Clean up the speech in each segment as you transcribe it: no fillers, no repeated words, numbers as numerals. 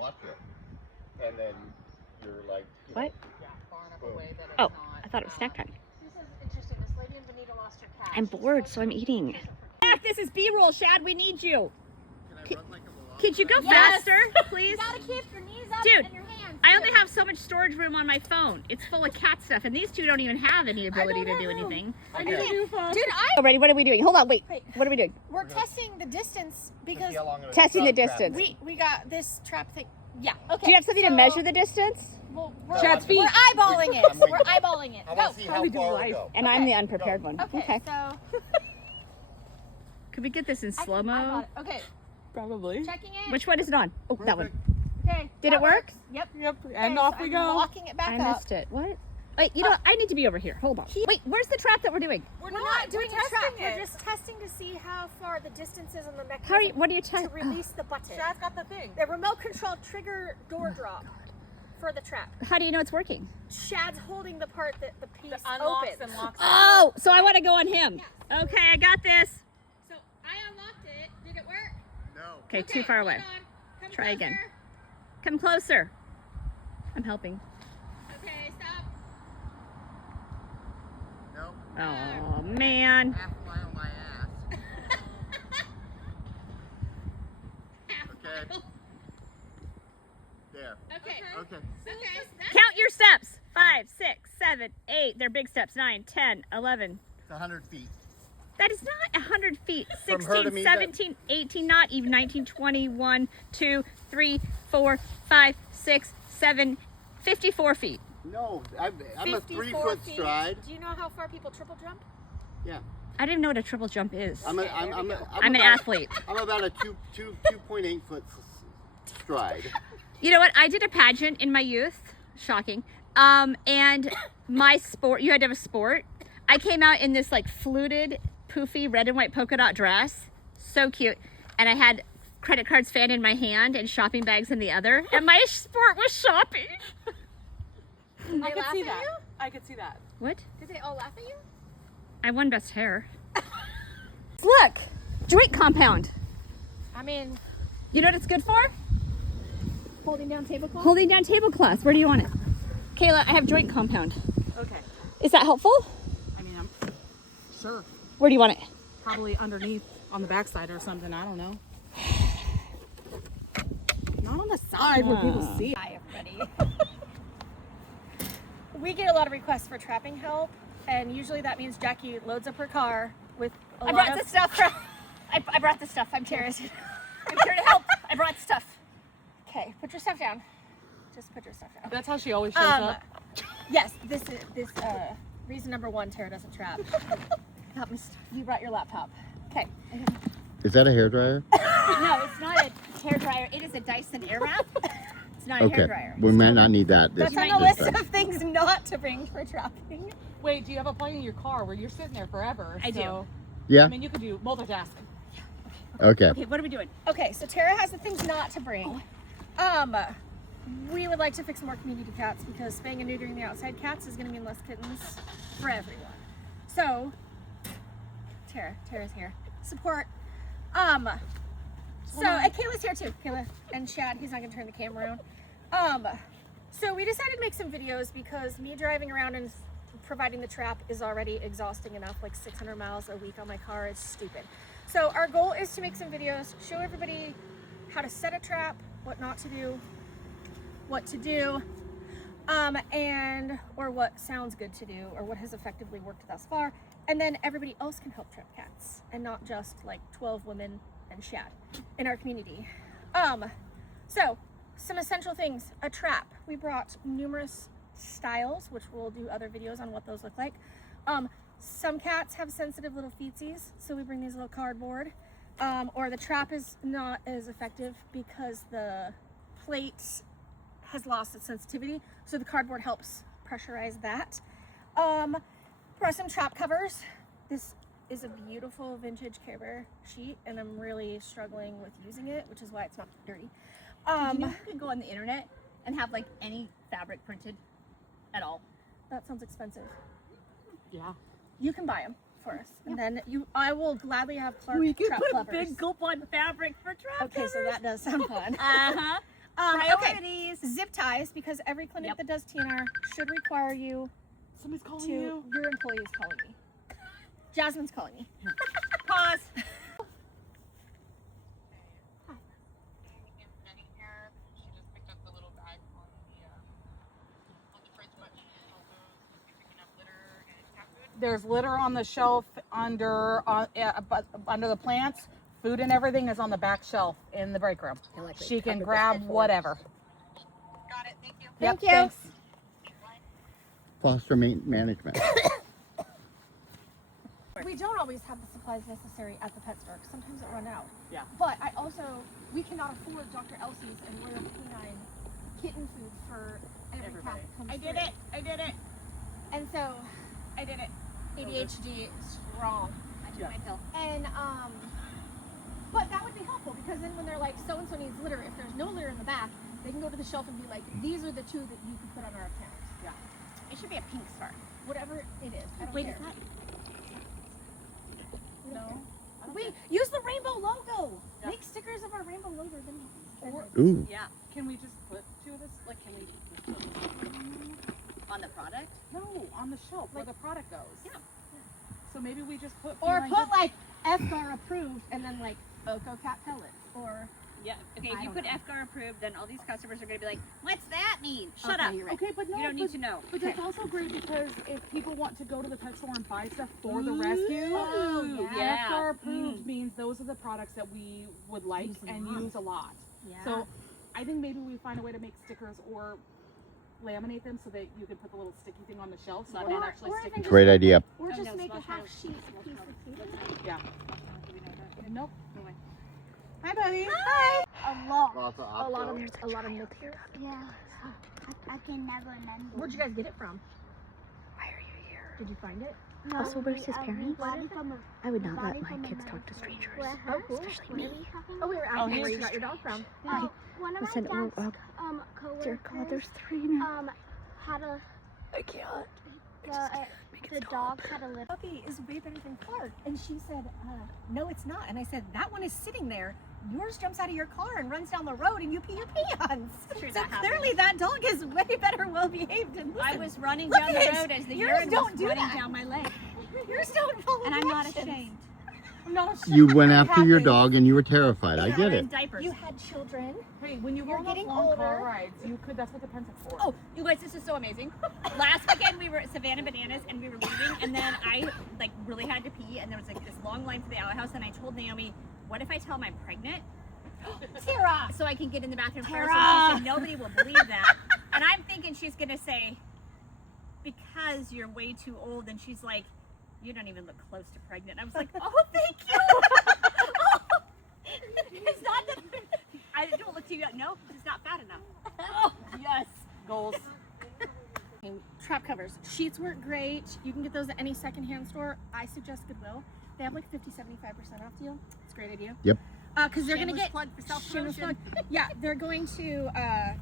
watch it. And then you're like, what? Far enough away that it's Oh, not, I thought it was snack time. This is interesting. This lady in Bonita lost her cat. I'm bored, so I'm eating. This is B-roll, Shad. We need you. can I run like a velociraptor? Could you go faster, please? You gotta keep your knees up Dude, and your hands. I only have so much storage room on my phone. It's full of cat stuff, and these two don't even have any ability to do anything. Dude, Alrighty, what are we doing? Hold on, wait. What are we doing? we're testing the distance To because see how long it'll Testing the trap distance. we got this trap thing. Yeah. Okay. Do you have something to so- measure the distance? Well, we're, Shad's feet. we're eyeballing it. We're eyeballing it. I Go. want to see how far we go. And I'm the unprepared one. Okay. So Could we get this in I slow-mo? got it. Okay. Probably. Checking it. Which one is it on? Oh, that one. Okay. Did that it work? works. Yep. Yep. Okay, And so off we I'm go. Locking it back I up. missed it. What? Wait, you know what? I need to be over here. Hold on. Wait, where's the trap that we're doing? We're not doing a trap. testing it. We're just testing to see how far the distance is on the mechanism How are you, what are you to testing? release the button. Shad's got the thing. The remote control trigger door drop for the trap. How do you know it's working? Shad's holding the part that the piece Unlocks opens. and locks. Oh, so I want to go on him. Okay, I got this. So I unlocked it. Did it work? No. Okay, too far away. hold on. Come Try again. closer. Come closer. I'm helping. Okay, stop. No. Oh, man. Half a mile my ass. Okay. There. Okay. Okay. Okay. Count your steps. 5, 6, 7, 8. They're big steps. 9, 10, 11. It's 100 feet. That is not 100 feet. From her to 16, me, 17, 18, not even 19, 20, 1, 2, 3, 4, 5, 6, 7, 54 feet. No, I'm a 54 3-foot feet. stride. Do you know how far people triple jump? Yeah. I don't even know what a triple jump is. I'm I'm an an athlete. I'm about a 2.8 foot stride. You know what? I did a pageant in my youth. Shocking. And my sport, you had to have a sport. I came out in this like fluted, poofy red and white polka dot dress. So cute. And I had credit cards fan in my hand and shopping bags in the other. And my sport was shopping. I could see laugh at that. you? I could see that. What? Did they all laugh at you? I won best hair. Look, joint compound. I mean, You know what it's good for? holding down tablecloth. Holding down tablecloths. Where do you want it? Kayla, I have joint compound. Okay. Is that helpful? I mean, I'm sure. Where do you want it? Probably underneath on the backside or something. I don't know. Not on the side where people see it. Hi, everybody. We get a lot of requests for trapping help, and usually that means Jackie loads up her car with a I lot brought of the stuff. I brought the stuff. I'm here. I'm here to help. I brought the stuff. Okay, put your stuff down. Just put your stuff down. That's how she always shows up. Yes, this is reason number one. Tara doesn't trap. Help me. You brought your laptop. Okay. Is that a hairdryer? No, it's not a hair dryer. It is a Dyson Airwrap. It's not a hair dryer. We might not need that. That's on the list of things not to bring for trapping. Wait, do you have a plug in your car where you're sitting there forever? I do. So, Yeah. I mean, you could do multitasking. Okay. Okay, what are we doing? Okay, so Tara has the things not to bring. We would like to fix more community cats because spaying and neutering the outside cats is going to mean less kittens for everyone. So, Tara's here. Support. And Kayla's here too. Kayla and Shad. He's not going to turn the camera on. So we decided to make some videos because me driving around and providing the trap is already exhausting enough. Like 600 miles a week on my car is stupid. So our goal is to make some videos, show everybody how to set a trap, what not to do, what to do, or what sounds good to do, or what has effectively worked thus far. And then everybody else can help trap cats and not just like 12 women and Shad in our community. So some essential things, a trap. We brought numerous styles, which we'll do other videos on what those look like. Some cats have sensitive little feetsies, so we bring these little cardboard. Or the trap is not as effective because the plate has lost its sensitivity, so the cardboard helps pressurize that. Brought some trap covers. This is a beautiful vintage Care Bear sheet, and I'm really struggling with using it, which is why it's not dirty. Did you know you could go on the internet and have like any fabric printed at all? That sounds expensive. Yeah. You can buy them for us, and then I will gladly have Clark We could trap put a covers. big gulp on fabric for trap Okay, so covers. that does sound fun. Okay. Priorities. Zip ties, because every clinic Yep. that does TNR should require you Somebody's calling to. you. Your employee is calling me. Jasmine's calling me. Pause. There's litter on the shelf under the plants. Food and everything is on the back shelf in the break room. She can grab whatever. Got it. Thank you. Thank you. Thanks. Foster management. We don't always have the supplies necessary at the pet store, 'cause sometimes it run out. Yeah. But we cannot afford Dr. Elsie's and Royal Canine kitten food for every cat that comes I did through. it. I did it. And so, I did it. ADHD is strong. I took my pill. And but that would be helpful, because then when they're like, so and so needs litter, if there's no litter in the back, they can go to the shelf and be like, these are the two that you can put on our account. Yeah. It should be a pink star. Whatever it is. I don't Wait, care. is that? No. We use the rainbow logo. Make stickers of our rainbow logo. Then Ooh. Yeah. Can we just put two of this? Like, can we just put On the product. no on the shelf where the product goes? Yeah. So maybe we just put. or feline put good- like FGAR approved and then like Oko cat pellets or Yeah. Okay. I If you don't put know. FGAR approved, then all these customers are going to be like, "What's that mean?" Shut Okay, up. you're right. Okay, but no, You don't but, need to know. But that's also great, because if people want to go to the pet store and buy stuff for the rescue, Oh, yeah. FR approved means those are the products that we would like use a lot. Yeah. So I think maybe we find a way to make stickers or laminate them so that you can put the little sticky thing on the shelf, so we're not actually or sticking. even Great idea. or Oh, just no, make a small half shadows. sheet piece of paper. Yeah. Do we know that? Nope. No way. Hi, buddy. A lot. Lots of A lot of milk. Yeah. I can never remember. Where'd you guys get it from? Why are you here? Did you find it? No, Also, where's his we parents? bought it from a- I would we not bought let it my from a kids talk to medical- strangers. What, huh? Oh, cool. Especially What are me. you talking Oh, we were asking here's where you your got your dog from. No, one of Listen, my dad's dear coworkers God, there's 3 now. had a I can't. the dog had a little. Puppy is way better than Clark. And she said, no, it's not. And I said, that one is sitting there. Yours jumps out of your car and runs down the road and you pee your pants. True, So that happens. clearly that dog is way better well behaved. And I listen, was running look down at the his- road as the yours urine don't was do running that. down my leg, yours don't follow and I'm not directions. ashamed. I'm not ashamed. You went after your Happens. dog and you were terrified. I We get were in it. diapers. You had children. Hey, when you You're go on those getting long car older. rides, you could. That's what the pencil's for. Oh, you guys, this is so amazing. Last weekend we were at Savannah Bananas and we were leaving, and then I like really had to pee, and there was like this long line for the outhouse, and I told Naomi, "What if I tell him I'm pregnant, Tara. so I can get in the bathroom first?" Tara. And she said, "Nobody will believe that." And I'm thinking she's gonna say, "Because you're way too old," and she's like, "You don't even look close to pregnant." I was like, "Oh, thank you." It's not that I don't look too young. No, it's not fat enough. Oh, yes. Goals. Trap covers. Sheets work great. You can get those at any secondhand store. I suggest Goodwill. They have like 50-75% off deal. It's a great idea. Yep. Because they're going to Shameless get... plug for Shameless self-promotion. plug. Yeah, they're going to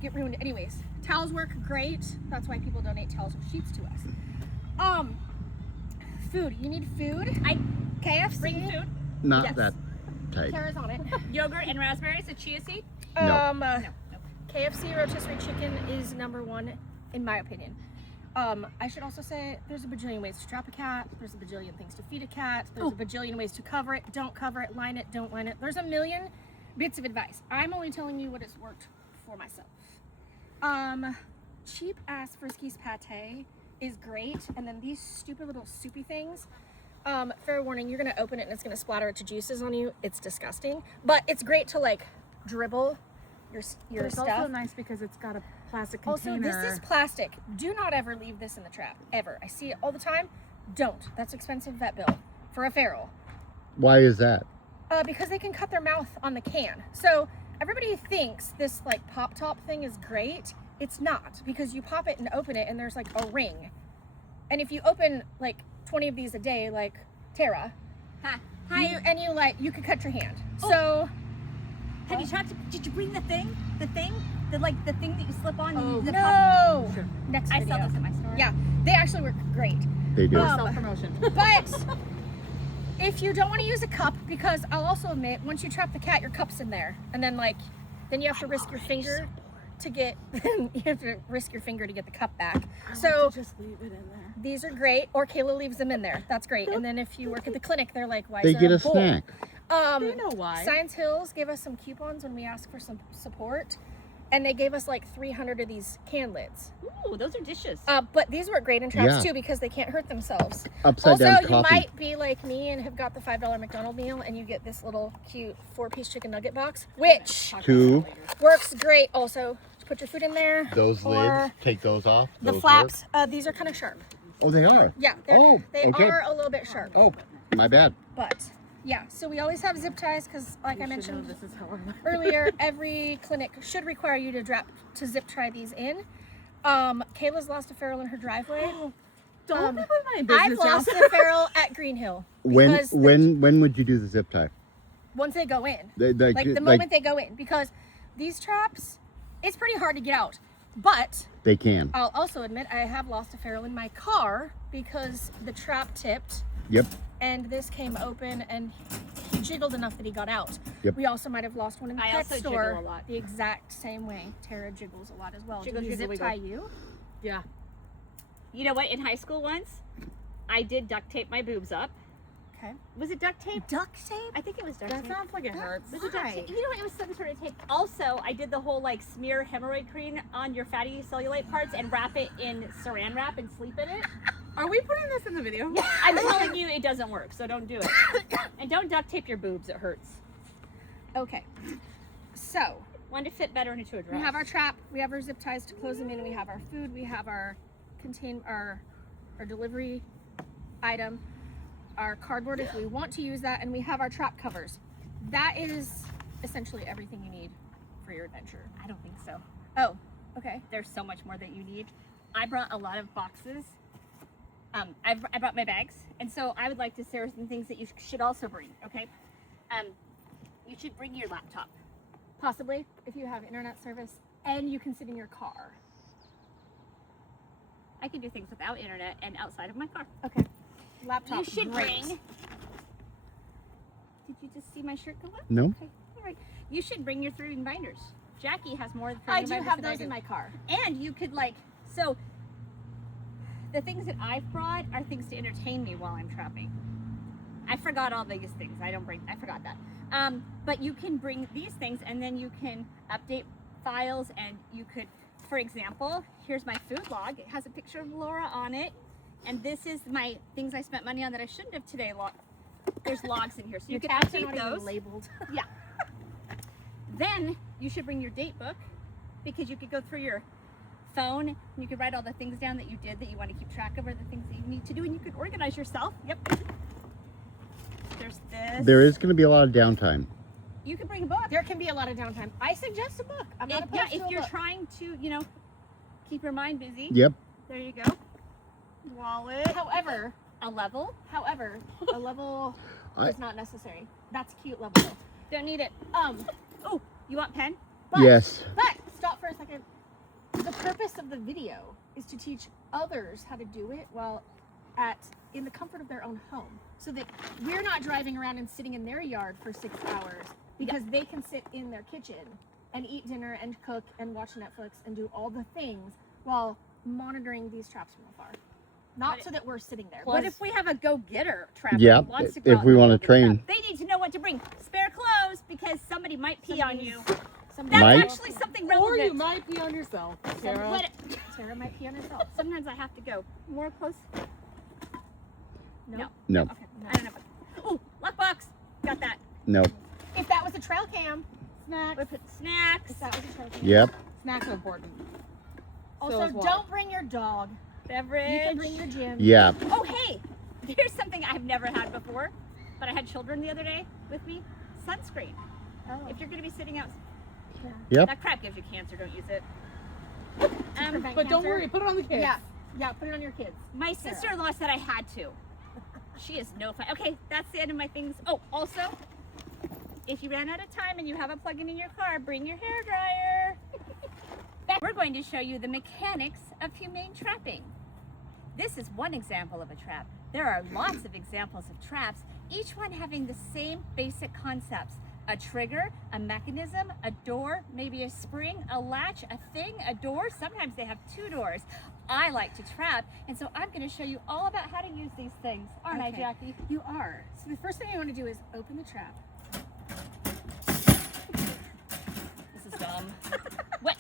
get ruined anyways. Towels work great. That's why people donate towels or sheets to us. Food. You need food. KFC. Bring food, Not Yes. that tight. Tara's on it. yogurt, and raspberries, a chia seed. No. No. KFC rotisserie chicken is #1 in my opinion. I should also say there's a bajillion ways to trap a cat. There's a bajillion things to feed a cat. There's a bajillion ways to cover it. Don't cover it, line it, don't line it. There's a million bits of advice. I'm only telling you what has worked for myself. Cheap ass Friskies pate is great. And then these stupid little soupy things. Fair warning, you're gonna open it and it's gonna splatter its juices on you. It's disgusting. But it's great to like dribble your But it's stuff. also nice because it's got a plastic Also, container. this is plastic. Do not ever leave this in the trap, ever. I see it all the time. Don't. That's expensive vet bill for a feral. Why is that? Because they can cut their mouth on the can. So everybody thinks this like pop top thing is great. It's not, because you pop it and open it and there's like a ring. And if you open like 20 of these a day, like Tara, Hi. you could cut your hand. So Have you talked to, did you bring the thing? The thing that you slip on? Oh, the no. Sure. Next I video. sell this at my store. Yeah, they actually work great. They do. Self-promotion. But if you don't want to use a cup, because I'll also admit, once you trap the cat, your cup's in there. And then like, then you have to risk your finger to get the cup back. So just leave it in there. these are great, or Kayla leaves them in there. That's great. And then if you work at the clinic, they're like, why They is there get a bowl? snack. You know why? Science Hills gave us some coupons when we asked for some support, and they gave us like 300 of these can lids. Ooh, those are dishes. But these work great in traps Yeah. too because they can't hurt themselves. Upside Also, down you coffee. might be like me and have got the $5 McDonald's meal, and you get this little cute 4-piece chicken nugget box, which 2. works great. Also, to put your food in there. Those or lids. Take those off. The Those flaps. These are kind of sharp. work. Oh, they are. Yeah, Oh, they okay. are a little bit sharp. Oh, my bad. But yeah, so we always have zip ties because, like I mentioned This is how I'm earlier, every clinic should require you to zip tie these in. Kayla's lost a ferrule in her driveway. Don't put my business I've lost out. a ferrule at Green Hill. When because when would you do the zip tie? once they go in, Like the moment they go in, because these traps, it's pretty hard to get out. But they can. I'll also admit I have lost a ferrule in my car because the trap tipped Yep. and this came open and he jiggled enough that he got out. Yep. We also might have lost one in the I pet also jiggle store a lot. the exact same way. Tara jiggles a lot as well. Jiggle, Did we jiggle, zip wiggle. tie you? Yeah. You know what? In high school once, I did duct tape my boobs up. Okay. Was it duct tape? Duct tape? I think it was duct That tape. sounds like it hurts. Was it duct tape? You know, it was some sort of tape. Also, I did the whole like smear hemorrhoid cream on your fatty cellulite parts and wrap it in saran wrap and sleep in it. Are we putting this in the video? I'm telling you, it doesn't work, so don't do it. And don't duct tape your boobs; it hurts. Okay. So Want to fit better into a dress. we have our trap, we have our zip ties to close them in, we have our food, we have our our delivery item, our cardboard if we want to use that, and we have our trap covers. That is essentially everything you need for your adventure. I don't think so. Oh, okay. There's so much more that you need. I brought a lot of boxes. I brought my bags, and so I would like to share some things that you should also bring. Okay, you should bring your laptop. Possibly if you have internet service and you can sit in your car. I can do things without internet and outside of my car. Okay. Laptop. You should great. bring. Did you just see my shirt go up? No. Okay, all right. You should bring your throwing binders. Jackie has more than I throwing do binders have than those do. in my car. And you could so the things that I've brought are things to entertain me while I'm trapping. I forgot all these things. I forgot that. But you can bring these things and then you can update files and you could, for example, here's my food log. It has a picture of Laura on it. And this is my things I spent money on that I shouldn't have today. There's logs in here. So you Your can tabs are update not even those. labeled. Yeah. Then you should bring your date book because you could go through your phone and you could write all the things down that you did that you want to keep track of or the things that you need to do and you could organize yourself. Yep. There's this. There is going to be a lot of downtime. You can bring a book. There can be a lot of downtime. I suggest a book. I'm not opposed to if a you're book. trying to, keep your mind busy. Yep. There you go. Wallet. However, A level. a level I- is not necessary. That's a cute level though. Don't need it. Oh, you want pen? But, Yes. But stop for a second. The purpose of the video is to teach others how to do it while in the comfort of their own home, so that we're not driving around and sitting in their yard for 6 hours because they can sit in their kitchen and eat dinner and cook and watch Netflix and do all the things while monitoring these traps from afar. Not But so that we're sitting there. What if we have a go-getter trapper Yeah, who wants to if go out we and wanna build a train. trap? They need to know what to bring. Spare clothes because somebody might pee on you. That's Might? actually something Or relevant. you might be on yourself, Sarah. What- Sarah might pee on herself. Sometimes I have to go more close. No. No. Okay. I don't know. Oh, lockbox. Got that. No. If that was a trail cam, We put snacks. if that was a trail cam. Yep. Snacks are important. Also, as water. don't bring your dog. Beverage. You can bring your gym. Yeah. Oh, hey. Here's something I've never had before, but I had children the other day with me. Sunscreen. Oh. If you're going to be sitting out, Yep. that crap gives you cancer. Don't use it. Prevent But don't cancer. worry, put it on the kids. Yeah, put it on your kids. My sister-in-law said I had to. She is no fun. Okay, that's the end of my things. Oh, also, if you ran out of time and you have a plug-in in your car, bring your hairdryer. We're going to show you the mechanics of humane trapping. This is one example of a trap. There are lots of examples of traps, each one having the same basic concepts a trigger, a mechanism, a door, maybe a spring, a latch, a thing, a door. Sometimes they have 2 doors. I like to trap, and so I'm going to show you all about how to use these things, aren't I, Okay. Jackie? You are. So the first thing you want to do is open the trap. This is dumb. What?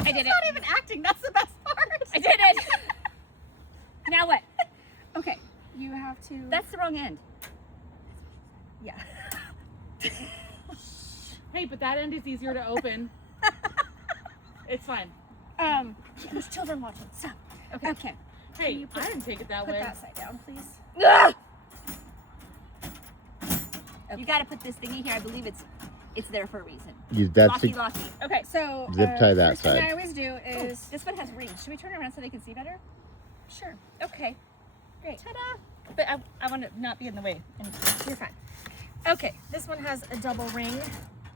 I did it. Not even acting. That's the best part. I did it. Now what? Okay. You have to. That's the wrong end. yeah. Hey, but that end is easier to open. It's fine. There's children watching. Stop. Okay. Okay. Hey, you put- I didn't take it that Put way. that side down, please. You got to put this thingy here. I believe it's there for a reason. That's Locky, locky. Okay, So Zip tie that first thing side. I always do is this one has rings. Should we turn it around so they can see better? sure. Okay. Great. Ta-da! But I want to not be in the way. And You're fine. Okay, this one has a double ring.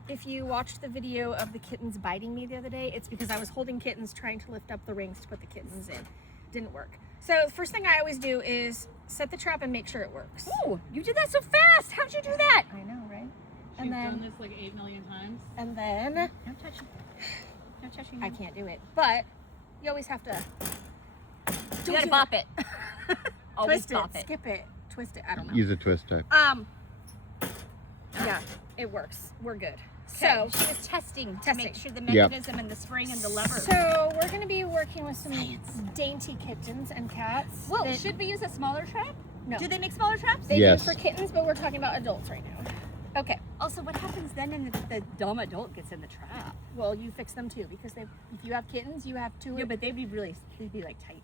If you watched the video of the kittens biting me the other day, it's because I was holding kittens trying to lift up the rings to put the kittens in. Didn't work. So the first thing I always do is set the trap and make sure it works. oh, you did that so fast. How'd you do that? I know, right? She's And done then, this like 8 million times. and then, No touching. No touching. I can't do it, but you always have to You gotta bop it. Always twist it, bop it. skip it, twist it. I don't know. Use a twist type. Yeah, it works. We're good. So So, she was testing to Testing. make sure the Yep. mechanism and the spring and the lever. so we're gonna be working with some dainty kittens and cats. Well, that- should we use a smaller trap? No. Do they make smaller traps? They Yes. do for kittens, but we're talking about adults right now. Okay. Also, what happens then when the dumb adult gets in the trap? Well, you fix them too because if you have kittens, you have two. Yeah, but they'd be like tight.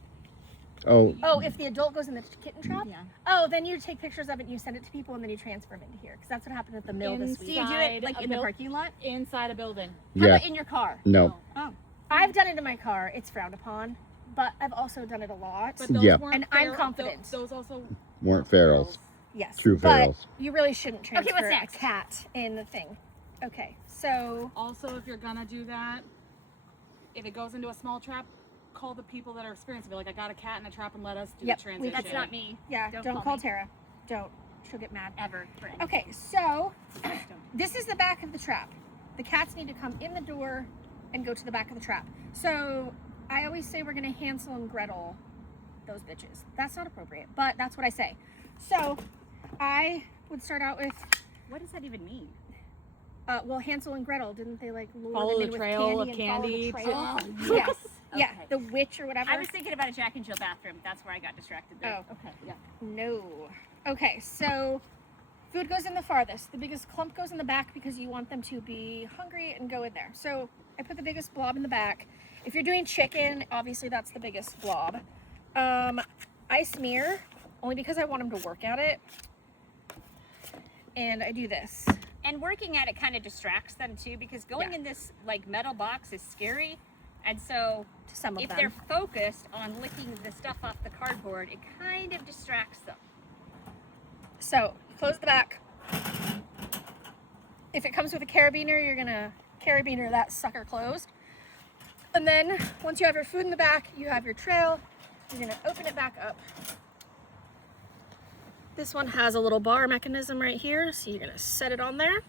Oh, Oh, if the adult goes in the kitten trap? Yeah. Oh, then you take pictures of it and you send it to people and then you transfer them into here because that's what happened at the mill this Do week. you do it like Inside in the a parking lot? Inside a building. How yeah. about in your car? No. Oh. I've done it in my car. It's frowned upon, but I've also done it a lot. But those Yeah. weren't And I'm feral- confident. Those also Weren't ferals. Yes. True but ferals. you really shouldn't transfer what's a next? cat in the thing. Okay, so Also, if you're gonna do that, if it goes into a small trap, call the people that are experienced. Be like, I got a cat in a trap, and let us do Yep, the transition. That's not me. yeah, Don't don't call call me. Tara. Don't. She'll get mad. Ever. Friend. Okay, so this is the back of the trap. The cats need to come in the door and go to the back of the trap. So I always say we're gonna Hansel and Gretel those bitches. That's not appropriate, but that's what I say. So I would start out with, What does that even mean? well, Hansel and Gretel, didn't they like lure Follow them the in with trail of candy and follow the candy trail? Yes. Yeah, Okay. the witch or whatever. I was thinking about a Jack and Jill bathroom. That's where I got distracted there. Oh. Okay. Yeah. No. Okay, so food goes in the farthest. The biggest clump goes in the back because you want them to be hungry and go in there. So I put the biggest blob in the back. If you're doing chicken, obviously that's the biggest blob. I smear only because I want them to work at it. And I do this. And working at it kind of distracts them too, because going Yeah. in this like metal box is scary. And so To some of if them. they're focused on licking the stuff off the cardboard, it kind of distracts them. So close the back. If it comes with a carabiner, you're gonna carabiner that sucker closed. And then once you have your food in the back, you have your trail. You're gonna open it back up. This one has a little bar mechanism right here, so you're gonna set it on there.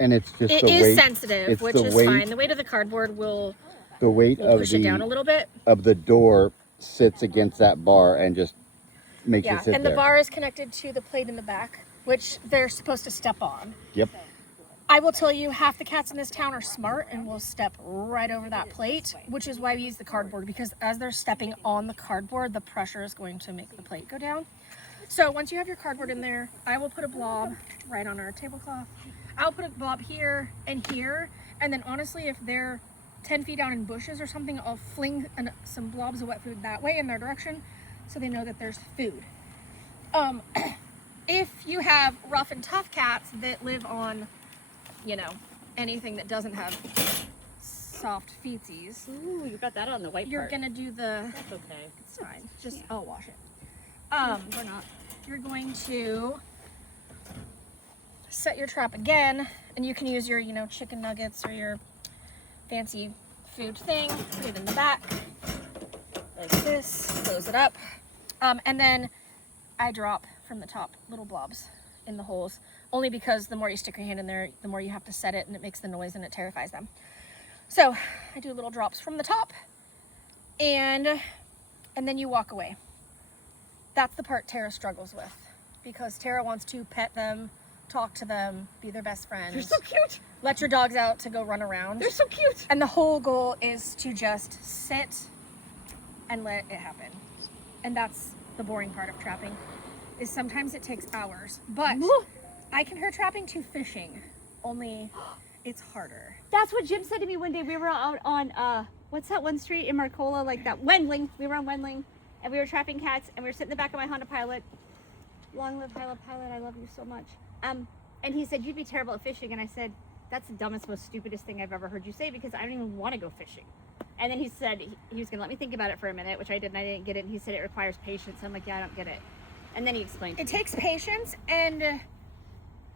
And it's just It the is weight. sensitive, it's which the is weight- fine. The weight of the cardboard will The weight of push it down a little bit. the door sits against that bar and just makes Yeah, it sit and there. the bar is connected to the plate in the back, which they're supposed to step on. Yep. I will tell you, half the cats in this town are smart and will step right over that plate, which is why we use the cardboard, because as they're stepping on the cardboard, the pressure is going to make the plate go down. So once you have your cardboard in there, I will put a blob right on our tablecloth. I'll put a blob here, and then honestly, if they're 10 feet down in bushes or something, I'll fling some blobs of wet food that way in their direction so they know that there's food. If you have rough and tough cats that live on, you know, anything that doesn't have soft feetsies, Ooh, you got that on the white you're part. gonna do the, That's okay. it's fine, just, I'll wash it. Or not. You're going to set your trap again, and you can use your, you know, chicken nuggets or your fancy food thing, put it in the back, like this, close it up, and then I drop from the top little blobs. in the holes, only because the more you stick your hand in there, the more you have to set it, and it makes the noise and it terrifies them. So I do little drops from the top, and then you walk away. That's the part Tara struggles with, because Tara wants to pet them, talk to them, be their best friend. They're so cute. Let your dogs out to go run around. They're so cute. And the whole goal is to just sit and let it happen. And that's the boring part of trapping, is sometimes it takes hours. But I compare trapping to fishing, only it's harder. That's what Jim said to me one day. We were out on, what's that one street in Marcola, like that, Wendling. We were on Wendling, and we were trapping cats, and we were sitting in the back of my Honda Pilot. Long live Pilot, I love you so much. And he said, you'd be terrible at fishing. And I said, that's the dumbest, most stupidest thing I've ever heard you say, because I don't even want to go fishing. And then he said he was going to let me think about it for a minute, which I did, and I didn't get it. And he said it requires patience. I'm like, yeah, I don't get it. And then he explained It takes patience, and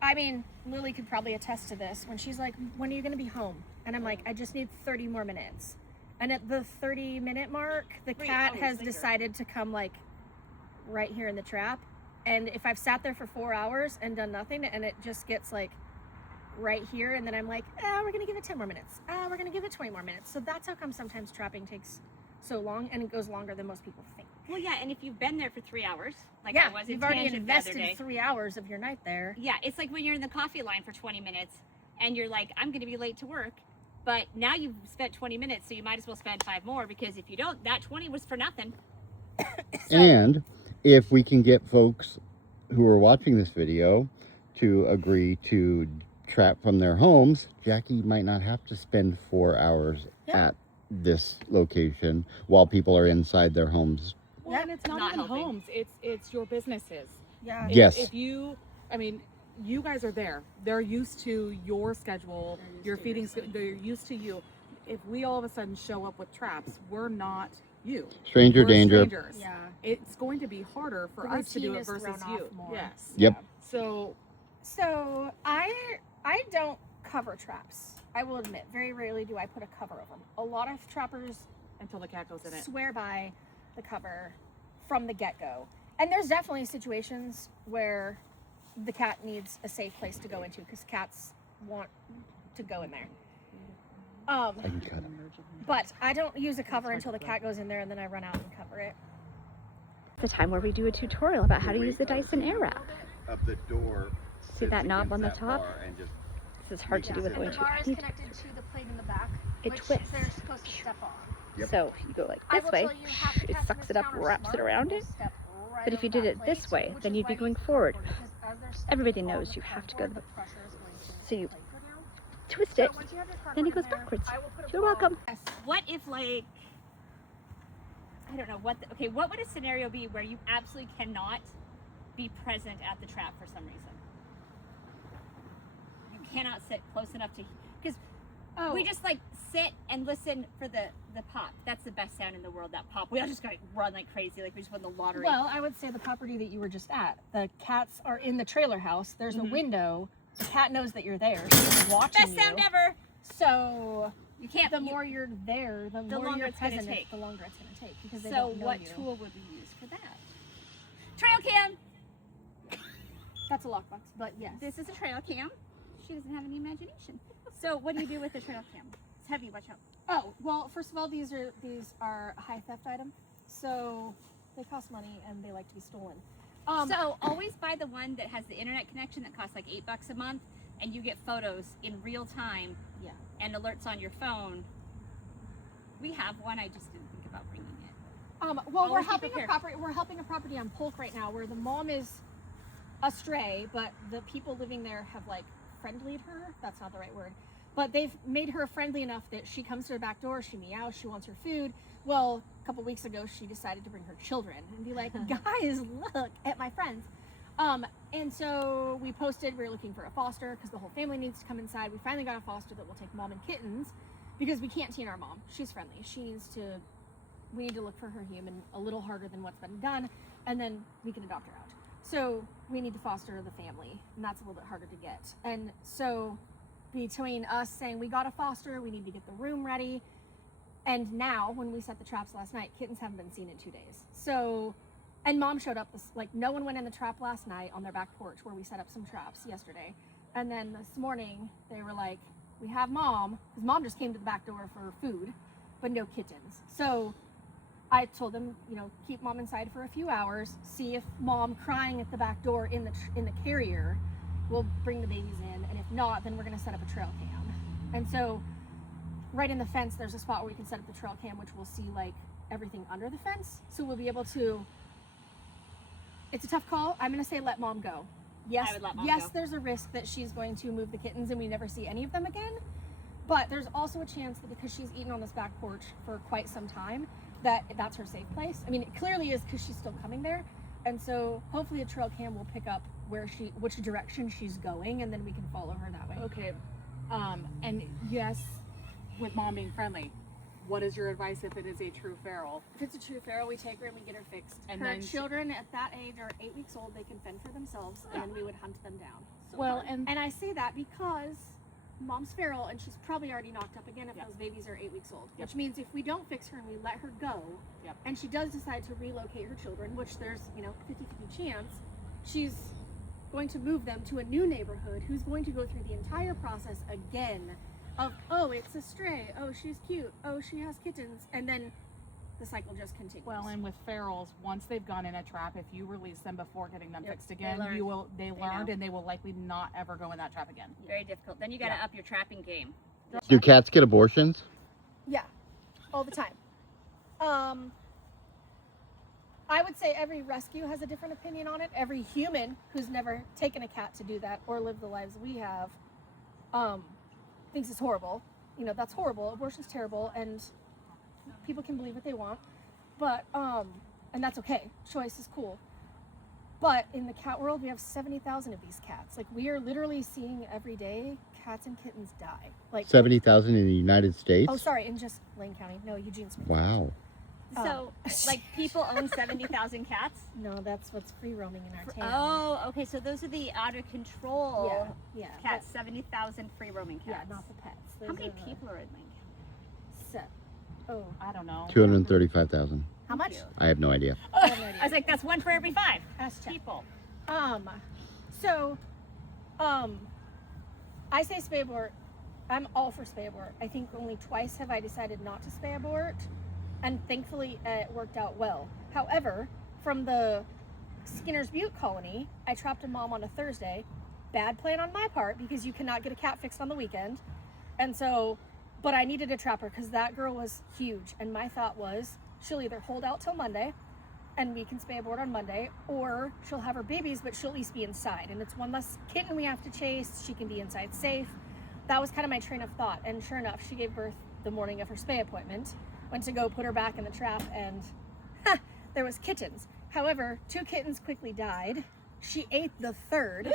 I mean, Lily could probably attest to this. When she's like, when are you going to be home? And I'm like, I just need 30 more minutes. And at the 30-minute mark, the cat has decided to come like right here in the trap. And if I've sat there for 4 hours and done nothing, and it just gets like right here, and then I'm like, we're gonna give it 10 more minutes. We're gonna give it 20 more minutes. So that's how come sometimes trapping takes so long, and it goes longer than most people think. Well, yeah, and if you've been there for 3 hours, like Yeah, I was you've in already Tangent the other day. invested 3 hours of your night there. Yeah, it's like when you're in the coffee line for 20 minutes, and you're like, I'm gonna be late to work. But now you've spent 20 minutes, so you might as well spend 5 more, because if you don't, that 20 was for nothing. And if we can get folks who are watching this video to agree to trap from their homes, Jackie might not have to spend 4 hours at this location while people are inside their homes. Well, and it's not even helping. homes. It's your businesses. Yeah. Yes. If you, I mean, you guys are there. They're used to your schedule, your feeding. They're used to you. If we all of a sudden show up with traps, we're not you. Stranger We're danger. Strangers. Yeah. It's going to be harder for The us to do routine it is versus thrown you. off more. Yes. Yep. So I don't cover traps. I will admit, very rarely do I put a cover over them. A lot of trappers Until the cat goes in it. swear by the cover from the get-go. And there's definitely situations where the cat needs a safe place to go into, because cats want to go in there. I can cut them. But I don't use a cover until the cat goes in there, and then I run out and cover it. The time where we do a tutorial about how to use the Dyson Airwrap. Of the door. See that knob on the top? And just This is hard to do with going too bar is tight. connected to the plate in the back, It which twists. they're supposed to step on. Yep. So you go like I this will way, tell you, half the it cats sucks in it this up, town are wraps it smart, around will it. step right But if you on did that it this plate, way, which then is you'd be why going you forward. because as they're stepping Everybody on knows the you have to go cardboard, the- the pressure is going to so you plate go down. twist So it, once you have your then it cardboard goes in there, backwards. I will put a You're ball- welcome. What if, like, I don't know, okay, what would a scenario be where you absolutely cannot be present at the trap for some reason? You cannot sit close enough to, because we just like sit and listen for the pop. That's the best sound in the world, that pop. We all just go run like crazy, like we just won the lottery. Well, I would say the property that you were just at, the cats are in the trailer house. There's a window. The cat knows that you're there. She's watching best sound you. ever. So You can't. the more you're there, the more longer you're it's gonna present, take. the longer it's going to take, because they So don't know what you. tool would we use for that? Trail cam. That's a lockbox, but yes. This is a trail cam. She doesn't have any imagination. So what do you do with the trail cam? It's heavy. Watch out. Oh, well, first of all, these are a high theft item, so they cost money and they like to be stolen. So always buy the one that has the internet connection that costs like $8 a month, and you get photos in real time. Yeah. And alerts on your phone. We have one. I just didn't think about bringing it. Well, we're Always be helping a prepared. property. We're helping a property on Polk right now, where the mom is astray, but the people living there have like friendlied her. That's not the right word, but they've made her friendly enough that she comes to her back door. She meows. She wants her food. Well, a couple weeks ago, she decided to bring her children and be like, "Guys, look at my friends." And so we posted, we were looking for a foster because the whole family needs to come inside. We finally got a foster that will take mom and kittens, because we can't TNR mom. She's friendly. We need to look for her human a little harder than what's been done, and then we can adopt her out. So we need to foster the family, and that's a little bit harder to get. And so between us saying we got a foster, we need to get the room ready, and now when we set the traps last night, kittens haven't been seen in 2 days. So And mom showed up like no one went in the trap last night on their back porch where we set up some traps yesterday. And then this morning they were like, we have mom, because mom just came to the back door for food, but no kittens. So I told them, you know, keep mom inside for a few hours, see if mom crying at the back door in the carrier will bring the babies in, and if not, then we're gonna set up a trail cam. And so right in the fence there's a spot where we can set up the trail cam, which we'll see like everything under the fence. So we'll be able to, it's a tough call. I'm gonna say let mom go. Yes, I would let mom yes, go. there's a risk that she's going to move the kittens and we never see any of them again. But there's also a chance that because she's eaten on this back porch for quite some time, that's her safe place. I mean, it clearly is because she's still coming there. And so hopefully a trail cam will pick up which direction she's going, and then we can follow her that way. Okay. And yes, with mom being friendly, what is your advice if it is a true feral? If it's a true feral, we take her and we get her fixed. And her then children at that age are 8 weeks old. They can fend for themselves, and then we would hunt them down. Well, and And I say that because mom's feral, and she's probably already knocked up again if Yep. those babies are 8 weeks old. Yep. Which means if we don't fix her and we let her go, Yep. and she does decide to relocate her children, which there's 50-50 chance, she's going to move them to a new neighborhood who's going to go through the entire process again of, oh, it's a stray, oh, she's cute, oh, she has kittens, and then the cycle just continues. well, and with ferals, once they've gone in a trap, if you release them before getting them Yep, fixed they again, learn. they They learned know. and they will likely not ever go in that trap again. Very difficult. Then you got to Yeah. up your trapping game. Do cats get abortions? Yeah, all the time. I would say every rescue has a different opinion on it. Every human who's never taken a cat to do that or lived the lives we have thinks it's horrible. That's horrible. Abortion's terrible, and people can believe what they want. But and that's okay. Choice is cool. But in the cat world, we have 70,000 of these cats. Like, we are literally seeing every day cats and kittens die. Like 70,000 in the United States? Oh, sorry, in just Lane County. No, Eugene Smith. Wow. So, like, people own 70,000 cats? No, that's what's free roaming in our town. Oh, okay. So those are the out of control yeah. cats. 70,000 free roaming Yeah, cats. not the pets. How Those many are the- people are in Lane So, oh, I don't know. 235,000. how much? you. I have no idea. I have no idea. I was like, that's one for every 5 Ask Chuck. people. So, I say spay abort. I'm all for spay abort. I think only twice have I decided not to spay abort, and thankfully it worked out well. However, from the Skinner's Butte colony, I trapped a mom on a Thursday. Bad plan on my part because you cannot get a cat fixed on the weekend. And so, but I needed a trapper because that girl was huge. And my thought was she'll either hold out till Monday and we can spay abort on Monday, or she'll have her babies, but she'll at least be inside. And it's one less kitten we have to chase. She can be inside safe. That was kind of my train of thought. And sure enough, she gave birth the morning of her spay appointment. Went to go put her back in the trap, and there was kittens. However, 2 kittens quickly died. She ate the third.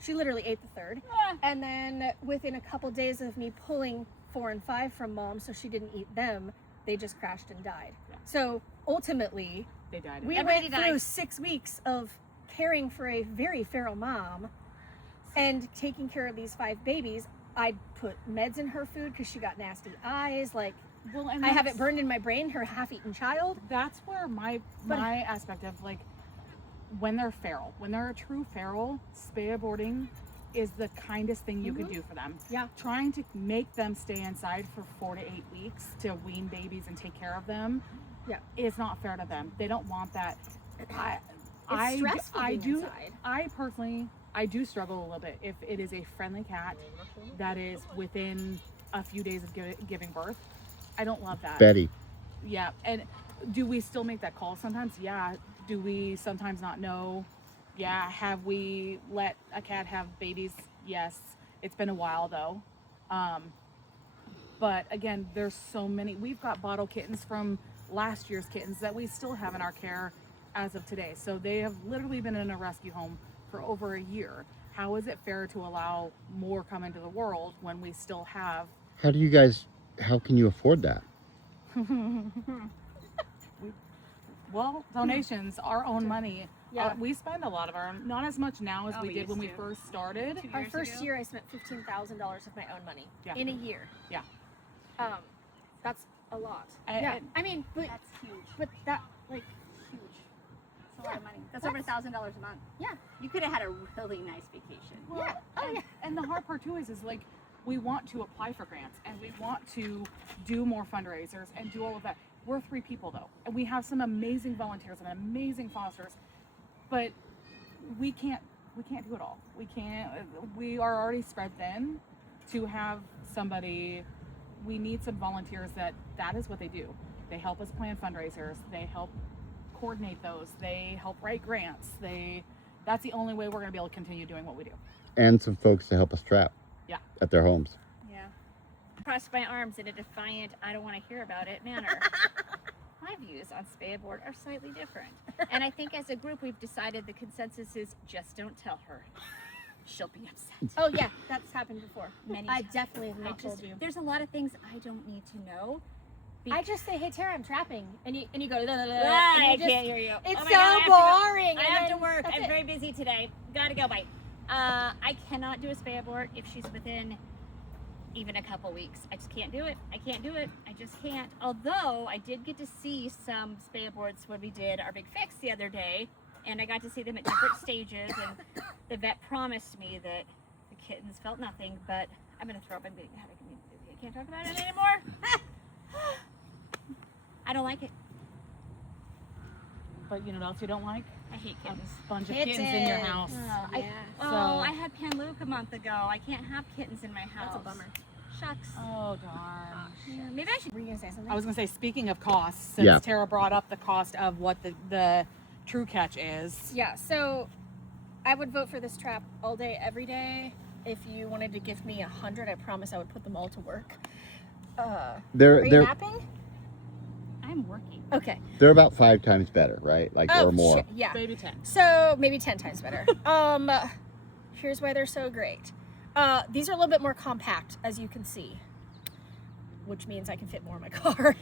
She literally ate the third. And then within a couple days of me pulling 4 and 5 from mom so she didn't eat them, they just crashed and died. Yeah. So ultimately, They died. we Everybody went through dies. 6 weeks of caring for a very feral mom and taking care of these 5 babies. I'd put meds in her food because she got nasty eyes. Like, Well, and I have that's- it burned in my brain, her half-eaten child. That's where my aspect of, like, when they're feral, when they're a true feral, spay aborting is the kindest thing you could do for them. Yeah. Trying to make them stay inside for 4 to 8 weeks to wean babies and take care of them, is not fair to them. They don't want that. It's stressful being do. inside. I personally, I do struggle a little bit if it is a friendly cat that is within a few days of giving birth. I don't love that. Betty. Yeah, and do we still make that call sometimes? Yeah. Do we sometimes not know? Yeah. Have we let a cat have babies? Yes. It's been a while though. But again, there's so many. We've got bottle kittens from last year's kittens that we still have in our care as of today. So they have literally been in a rescue home for over a year. How is it fair to allow more come into the world when we still have? How can you afford that? Well, donations, our own money. Yeah. We spend a lot of our, not as much now as Oh, we we did when we used to. first started. 2 Our years first ago? year, I spent $15,000 of my own money Yeah. in a year. Yeah. That's a lot. I- yeah. I- I mean, but That's huge. but that, like, huge. That's a lot of money. That's over $1,000 a month. Yeah. You could have had a really nice vacation. Well, Yeah. Oh, and, yeah. and the hard part too is like we want to apply for grants and we want to do more fundraisers and do all of that. We're 3 people though, and we have some amazing volunteers and amazing fosters, but we can't do it all. We are already spread thin. To have somebody, we need some volunteers that is what they do. They help us plan fundraisers. They help coordinate those. They help write grants. That's the only way we're going to be able to continue doing what we do. And some folks to help us trap. Yeah. At their homes. Yeah. Crossed my arms in a defiant, I don't want to hear about it manner. My views on spay abort are slightly different. And I think as a group we've decided the consensus is just don't tell her. She'll be upset. Oh yeah, that's happened before. Many I times. definitely have I not told just, you. there's a lot of things I don't need to know. I just say, "Hey Tara, I'm trapping," and you go, "La, la, la," Ah, and you I just- can't hear you. It's Oh my so God, I have to go. boring. I and have to then work. that's I'm it. very busy today. Gotta go. Bye. I cannot do a spay abort if she's within even a couple weeks. I just can't do it. I can't do it. I just can't. Although I did get to see some spay aborts when we did our big fix the other day, and I got to see them at different stages. And the vet promised me that the kittens felt nothing, but I'm gonna throw up. I can't talk about it anymore. I don't like it. But you know what else you don't like? I hate A kittens. bunch of kittens in your Kittens. house. Oh, Yeah. Oh, I had Pan Luke a month ago. I can't have kittens in my house. That's a bummer. Shucks. Oh darn. Yeah, maybe I should. Were you gonna say something? I was gonna say, speaking of costs, since Yeah. Tara brought up the cost of what the true catch is. Yeah. So, I would vote for this trap all day, every day. If you wanted to give me 100, I promise I would put them all to work. Are you They're napping? I'm working. Okay. they're about 5 times better, right? Like or more. Shit. Yeah. Maybe 10. So maybe 10 times better. Here's why they're so great. These are a little bit more compact, as you can see, which means I can fit more in my car.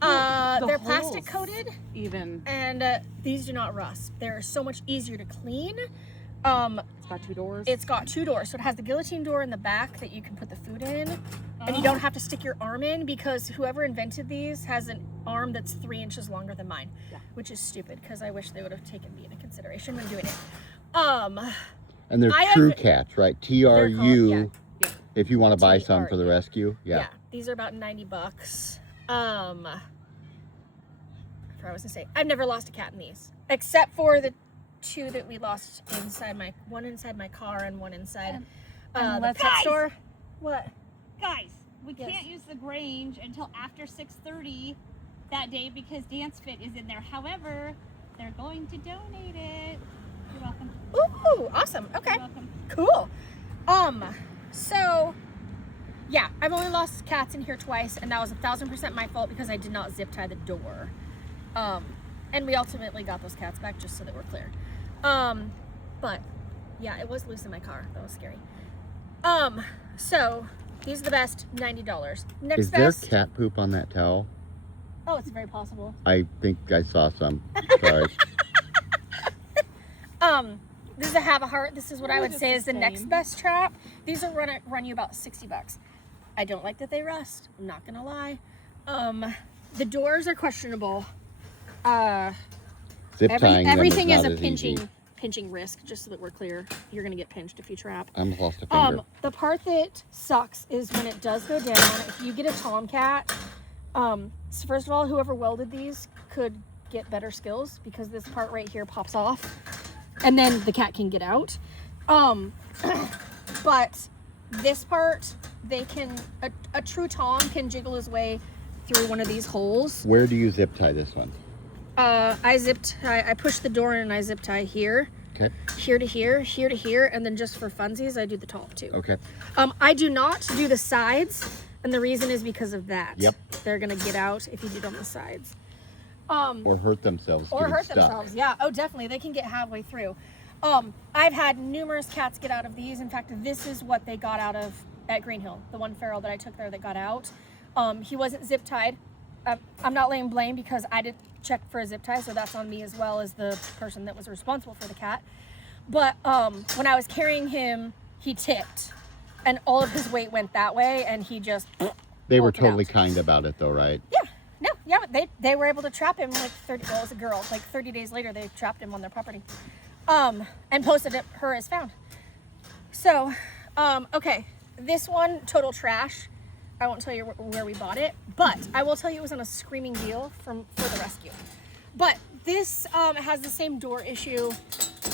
The They're holes plastic coated, Even and these do not rust. They're so much easier to clean. it's got 2 doors. It's got 2 doors, so it has the guillotine door in the back that you can put the food in, and you don't have to stick your arm in, because whoever invented these has an arm that's 3 inches longer than mine, Yeah. which is stupid, because I wish they would have taken me into consideration when doing it. And they're I have- true cats, right? TRU. yeah. Yeah. If you want to buy some for the TRU. rescue. Yeah. These are about $90. I forgot what I was gonna say. I've never lost a cat in these, except for the 2 that we lost one inside my car and one inside the let's- pet Guys! store. What? Guys, we Yes. can't use the Grange until after 6:30 that day because Dance Fit is in there. However, they're going to donate it. You're welcome. Ooh, awesome. Okay, You're welcome. cool. So yeah, I've only lost cats in here twice, and that was 1,000% my fault because I did not zip tie the door. And we ultimately got those cats back, just so that we're clear. But yeah, it was loose in my car. That was scary. So these are the best, $90. Next Is there best. cat poop on that towel? Oh, it's very possible. I think I saw some. Sorry. This is a have a heart. This is what I Ooh, would just say the is the next same. best trap. These will run you about $60. I don't like that they rust. I'm not gonna lie. The doors are questionable. Zip tying Everything them is not a as easy. pinching risk. Just so that we're clear, you're gonna get pinched if you trap. I almost lost a finger. The part that sucks is when it does go down. If you get a tomcat, so first of all, whoever welded these could get better skills, because this part right here pops off, and then the cat can get out. But this part, they can a true tom can jiggle his way through one of these holes. Where do you zip tie this one? I push the door in and I zip tie here. Okay. Here to here, here to here, and then just for funsies, I do the top too. Okay. I do not do the sides, and the reason is because of that. Yep. They're gonna get out if you do it on the sides. Or hurt themselves. Or getting hurt stuck. themselves. Yeah. Oh, definitely. They can get halfway through. I've had numerous cats get out of these. In fact, this is what they got out of at Green Hill. The one feral that I took there that got out. He wasn't zip tied. I'm not laying blame because I didn't check for a zip tie, so that's on me as well as the person that was responsible for the cat. But when I was carrying him, he tipped, and all of his weight went that way, and he just. They were walked it totally out. kind about it though, right? Yeah. No, Yeah, but they were able to trap him like 30. Well, it was a girl. Like 30 days later, they trapped him on their property, and posted it. Her as found. So, okay, this one total trash. I won't tell you where we bought it, but I will tell you it was on a screaming deal for the rescue. But this has the same door issue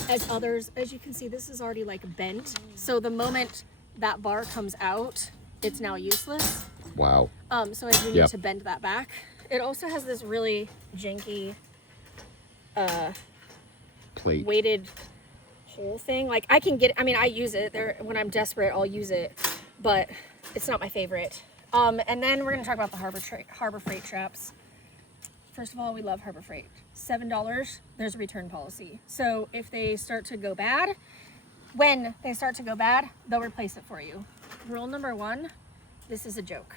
as others. As you can see, this is already like bent. So the moment that bar comes out, it's now useless. Wow. So I do need to bend that back. It also has this really janky Plate. weighted hole thing. Like I can get, I mean, I use it there when I'm desperate, I'll use it, but it's not my favorite. And then we're gonna talk about the Harbor Freight traps. First of all, we love Harbor Freight. $7, there's a return policy. So if they start to go bad, when they start to go bad, they'll replace it for you. Rule number 1, this is a joke.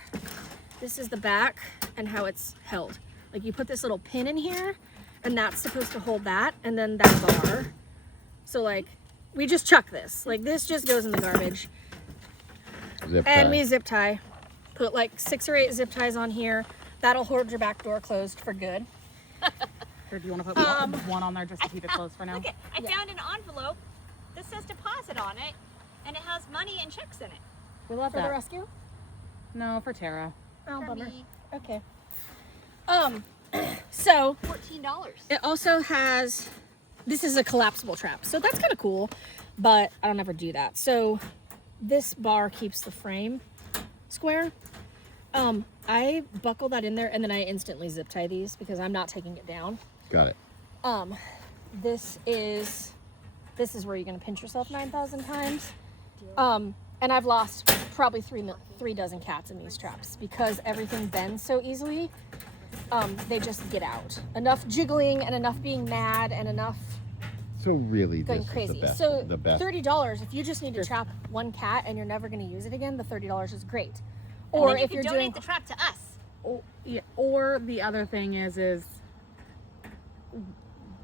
This is the back and how it's held. Like you put this little pin in here and that's supposed to hold that, and then that bar. So like, we just chuck this. Like this just goes in the garbage. Zip And tie. we zip tie. Put like 6 or 8 zip ties on here. That'll hold your back door closed for good. Or do you want to put one on there just to keep it closed for now? Look it, I found an envelope that says deposit on it, and it has money and checks in it. We love For the that. rescue? No, for Tara. Oh, For bummer. me, Okay. So $14. it also has, this is a collapsible trap. So that's kind of cool, but I don't ever do that. So this bar keeps the frame square. I buckle that in there and then I instantly zip tie these because I'm not taking it down. Got it. This is where you're gonna pinch yourself 9,000 times. And I've lost probably 3 dozen cats in these traps because everything bends so easily. They just get out. Enough jiggling and enough being mad and enough So really, going this crazy. is the best. So the best. $30, if you just need to trap one cat and you're never gonna use it again, the $30 is great. And Or then you if can you're donate doing the trap to us. Yeah, or the other thing is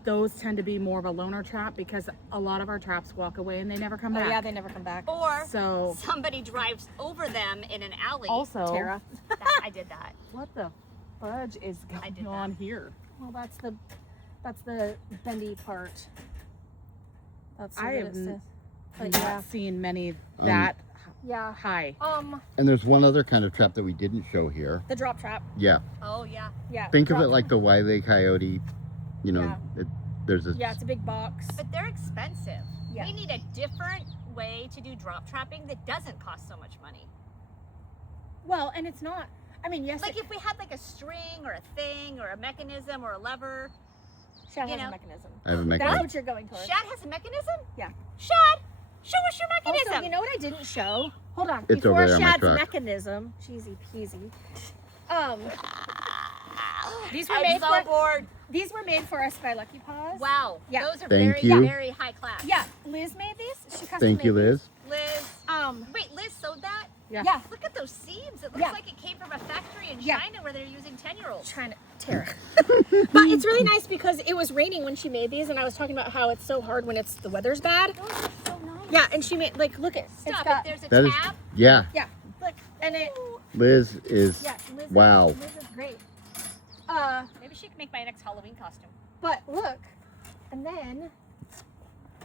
those tend to be more of a loner trap because a lot of our traps walk away and they never come back. yeah, they never come back. Or So somebody drives over them in an alley. also, Tara. I did that. what the fudge is I did going on here? Well, that's the bendy part. That's I what have it says. But Not yeah, seen many that yeah. high. And there's one other kind of trap that we didn't show here. The drop trap. Yeah. Oh, yeah. Yeah. Think of drop it like the Wile E. Coyote. You know, there's a. Yeah, it's a big box. But they're expensive. Yeah. We need a different way to do drop trapping that doesn't cost so much money. Well, and it's not. I mean, yes. Like if we had like a string or a thing or a mechanism or a lever. Shad you has know. a mechanism. I have a That's mechanism. what you're going towards. Shad has a mechanism? Yeah. Shad, show us your mechanism. Also, you know what I didn't show? Hold on. It's Before over there in my Shad's truck. mechanism, cheesy peasy. These were I'm made so for bored. these were made for us by Lucky Paws. Wow. Yeah. Those are Thank very, you. very high class. Yeah, Liz made these. She custom Thank you, made Liz. Liz. these. Wait, Liz sewed that? Yeah. Yeah. Look at those seams. It looks Yeah. like it came from a factory in Yeah. China where they're using 10-year-olds. Trying to Tara. But it's really nice because it was raining when she made these, and I was talking about how it's so hard when the weather's bad. Those are so nice. Yeah, and she made it's Stop got it. There's a That is. tab. Yeah. yeah, look, and it Liz is. yeah. Liz Wow. Liz is great. Maybe she can make my next Halloween costume. But look, and then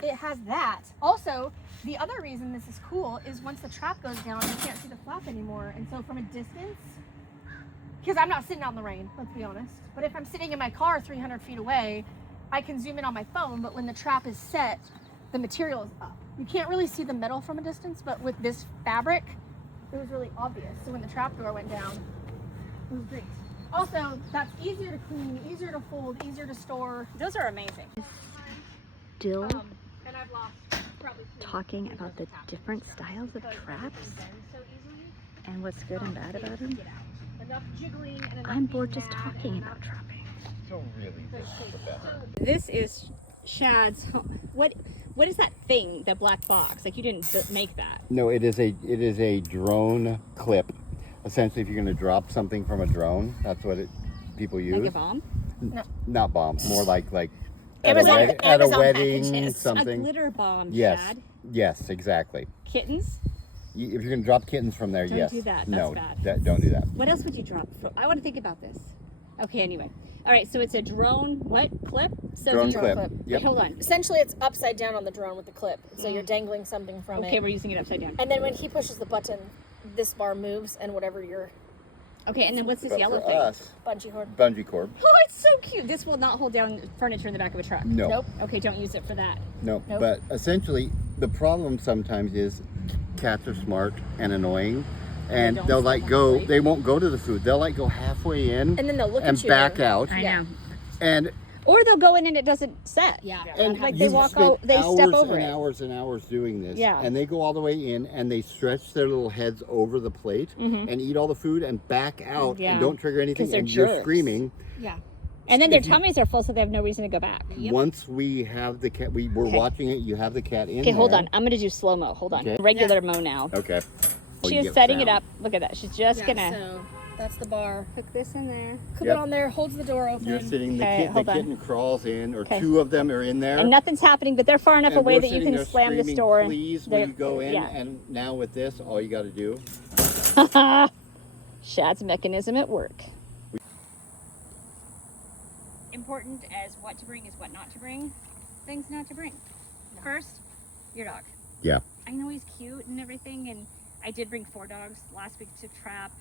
it has that. Also, the other reason this is cool is once the trap goes down, you can't see the flap anymore. And so from a distance, because I'm not sitting out in the rain, let's be honest. But if I'm sitting in my car 300 feet away, I can zoom in on my phone. But when the trap is set, the material is up. You can't really see the metal from a distance, but with this fabric, it was really obvious. So when the trap door went down, it was great. Also, that's easier to clean, easier to fold, easier to store. Those are amazing. Still And I've lost probably talking about the different styles of traps and what's good and bad about them. enough jiggling and enough I'm bored being just mad talking and about trapping. So really, this is the best. This is Shad's home. What is that thing, the black box? Like you didn't make that. No, it is a drone clip. Essentially, if you're going to drop something from a drone, that's what people use. Like a bomb? Not bombs, more like at Amazon- a, at a Amazon wedding, packages. A something. glitter bomb, Yes, Shad. yes, exactly. Kittens? If you're going to drop kittens from there, Don't yes. do that. That's No, bad. don't do that. What else would you drop? I want to think about this. Okay, anyway. All right, so it's a drone, what, clip? So Drone you- clip. clip. Wait, Yep. hold on. Essentially, it's upside down on the drone with the clip, so you're dangling something from Okay, it. we're using it upside down. And then when he pushes the button, this bar moves, and whatever your Okay, and then what's this But yellow for thing? us, bungee cord. bungee cord. Oh, it's so cute. This will not hold down furniture in the back of a truck. No. Nope. Okay, don't use it for that. No, Nope. but essentially the problem sometimes is cats are smart and annoying, and don't they'll step like on go. the plate. They won't go to the food. They'll like go halfway in And then they'll look and at you. back out, I Yeah. know. and or they'll go in and it doesn't set. Yeah. and Like they you've walk spent out, they hours step over and it. hours and hours doing this. Yeah. And they go all the way in and they stretch their little heads over the plate and eat all the food and back out Yeah. and don't trigger anything, 'Cause they're and you're jerks. screaming. Yeah. And then their If you- tummies are full, so they have no reason to go back. Once we have the cat, we're Okay. watching it. You have the cat in. Okay, hold there. on. I'm gonna do slow mo. Hold on. Okay. Regular mo now. Okay. Oh, She you is get setting it sound. up. Look at that. She's just gonna So that's the bar. hook this in there. Clip Yep. it on there, holds the door open. You're sitting. The, Okay, the hold on. kitten crawls in, or Okay. two of them are in there. And nothing's happening, but they're far enough And away we're that you sitting can there slam this screaming, door. Please, will They're- you go in? yeah. And now with this, all you got to do. Shad's mechanism at work. Important as what to bring is what not to bring. Things not to bring. First, your dog. Yeah. I know he's cute and everything, and I did bring 4 dogs last week to trap,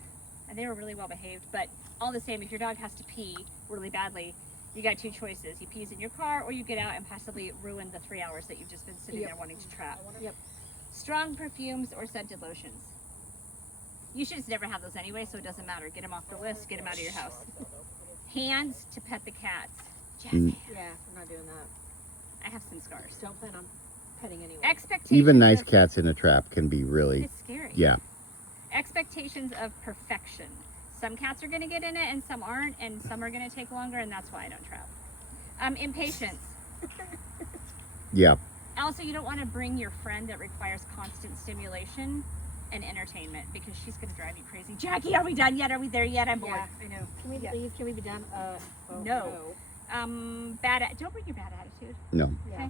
and they were really well behaved. But all the same, if your dog has to pee really badly, you got 2 choices. He pees in your car, or you get out and possibly ruin the 3 hours that you've just been sitting Yep. there wanting to trap. Yep. Strong perfumes or scented lotions. You should just never have those anyway, so it doesn't matter. Get them off the list, get them out of your house. Hands to pet the cats. Mm. Yeah, we're not doing that. I have some scars. Don't plan on petting anyone. Expectations. Even nice of- cats in a trap can be really. It's scary. Yeah. Expectations of perfection. Some cats are going to get in it and some aren't, and some are going to take longer, and that's why I don't trap. Impatience. Yeah. Also, you don't want to bring your friend that requires constant stimulation and entertainment, because she's going to drive you crazy. Jackie, are we done yet? Are we there yet? I'm bored. Yeah. I know. Can we Yeah. leave? Can we be done? No. Don't bring your bad attitude. No. Yeah. Get that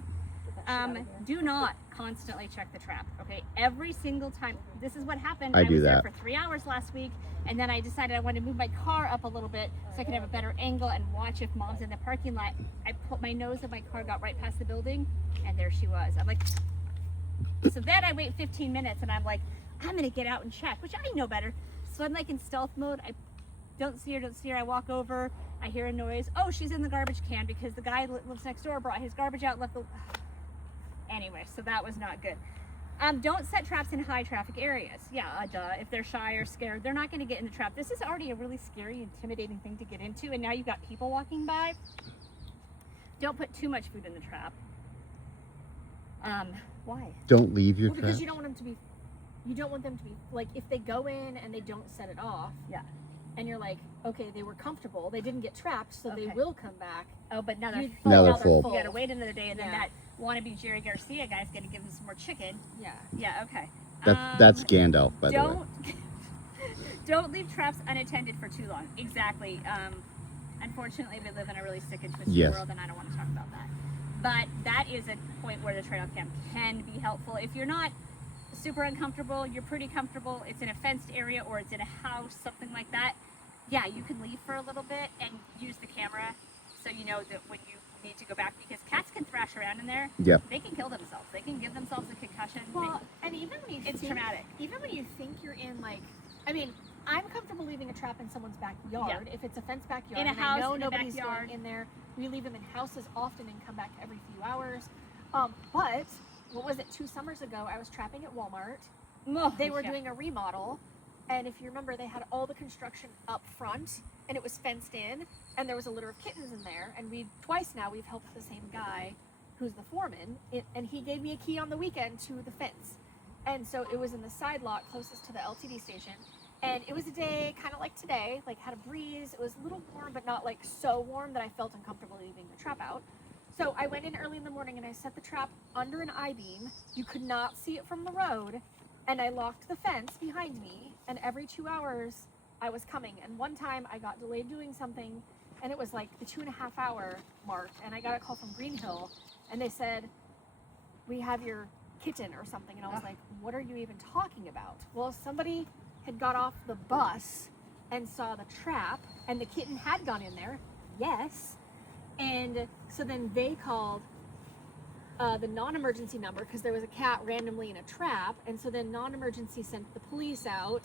shit out of here. Do not constantly check the trap, okay? Every single time. This is what happened. I do was that. there for 3 hours last week, and then I decided I wanted to move my car up a little bit so I could have a better angle and watch if mom's in the parking lot. I put my nose in my car, got right past the building, and there she was. I'm like, so then I wait 15 minutes, and I'm like, I'm gonna get out and check, which I know better. So I'm like in stealth mode. I don't see her. I walk over. I hear a noise. Oh, she's in the garbage can, because the guy that lives next door brought his garbage out, left the... Anyway, so that was not good. Don't set traps in high traffic areas. Yeah, duh. If they're shy or scared, they're not going to get in the trap. This is already a really scary, intimidating thing to get into, and now you've got people walking by. Don't put too much food in the trap. Why? Don't leave your Well, trap. because you don't want them to be. You don't want them to be like, if they go in and they don't set it off. Yeah. And you're like, okay, they were comfortable. They didn't get trapped, so they Okay. will come back. Oh, but now they're You- full. Now they're full. You gotta wait another day, and then Yeah. that wannabe Jerry Garcia guy's gonna give them some more chicken. Yeah. Yeah, okay. That's Gandalf, by the way. Don't don't leave traps unattended for too long. Exactly. Unfortunately, we live in a really sick and twisted Yes. world, and I don't want to talk about that. But that is a point where the trail cam can be helpful. If you're not super uncomfortable, you're pretty comfortable, it's in a fenced area or it's in a house, something like that, yeah, you can leave for a little bit and use the camera so you know that when you need to go back, because cats can thrash around in there. Yep. They can kill themselves. They can give themselves a concussion. Well, and even when you It's think, traumatic. Even when you think you're in like, I mean, I'm comfortable leaving a trap in someone's backyard if it's a fenced backyard. In a and house, I know in a nobody's backyard. going in there. We leave them in houses often and come back every few hours. But what was it? 2 summers ago, I was trapping at Walmart. Oh, They were yeah. doing a remodel, and if you remember, they had all the construction up front, and it was fenced in, and there was a litter of kittens in there. And twice now we've helped the same guy, who's the foreman, and he gave me a key on the weekend to the fence. And so it was in the side lot closest to the LTD station. And it was a day kind of like today, like had a breeze. It was a little warm, but not like so warm that I felt uncomfortable leaving the trap out. So I went in early in the morning and I set the trap under an I-beam. You could not see it from the road. And I locked the fence behind me. And every 2 hours I was coming. And one time I got delayed doing something, and it was like the 2.5 hour mark. And I got a call from Green Hill, and they said, "We have your kitten," or something. And I was like, what are you even talking about? Well, somebody had got off the bus and saw the trap, and the kitten had gone in there. Yes. And so then they called the non-emergency number because there was a cat randomly in a trap, and so then non-emergency sent the police out,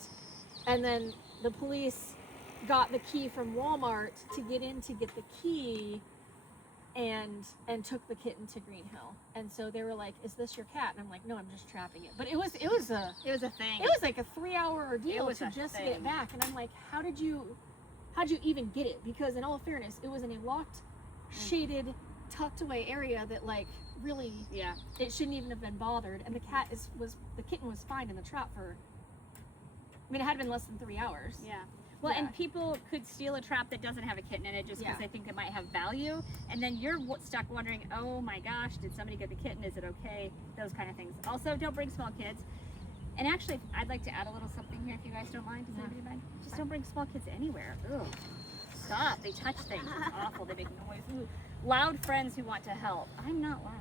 and then the police got the key from Walmart to get in to get the key, and took the kitten to Green Hill. And so they were like, "Is this your cat?" And I'm like, "No, I'm just trapping it." But it was It was a thing. it was like a 3-hour ordeal was to a just thing. get it back. And I'm like, how'd you even get it? Because in all fairness, it was in a locked, shaded, tucked away area that like really Yeah. it shouldn't even have been bothered. And the kitten was fine in the trap for, I mean, it had been less than 3 hours. Yeah. Well, Yeah. and people could steal a trap that doesn't have a kitten in it just because Yeah. they think it might have value, and then you're stuck wondering, oh my gosh, did somebody get the kitten? Is it okay? Those kind of things. Also, don't bring small kids. And actually, I'd like to add a little something here if you guys don't mind. Does anybody mind? Just don't bring small kids anywhere. Ugh. Stop. They touch things. It's awful. They make noise. Ooh. Loud friends who want to help. I'm not loud.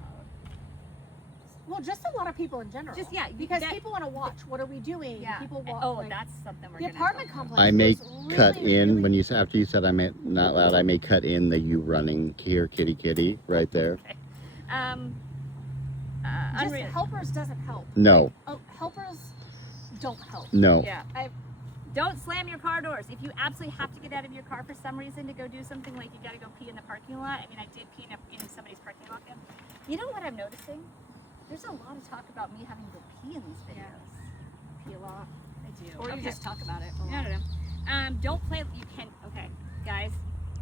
Well, just a lot of people in general. Just, yeah, because that- people want to watch. What are we doing? Yeah. People And- want. oh, like, that's something we're the gonna apartment talk about. complex. I may was cut really, in really- when you said, after you said I may not loud, I may cut in the you running here kitty kitty right there. Just Unreal. helpers doesn't help. No. Like, helpers don't help. No. Yeah. Don't slam your car doors. If you absolutely have to get out of your car for some reason to go do something, like you got to go pee in the parking lot. I mean, I did pee in somebody's parking lot. You know what I'm noticing? There's a lot of talk about me having to pee in these videos. Pee a lot. I do. Or you Okay. just talk about it. No, no, no. Don't play. You can. Okay, guys.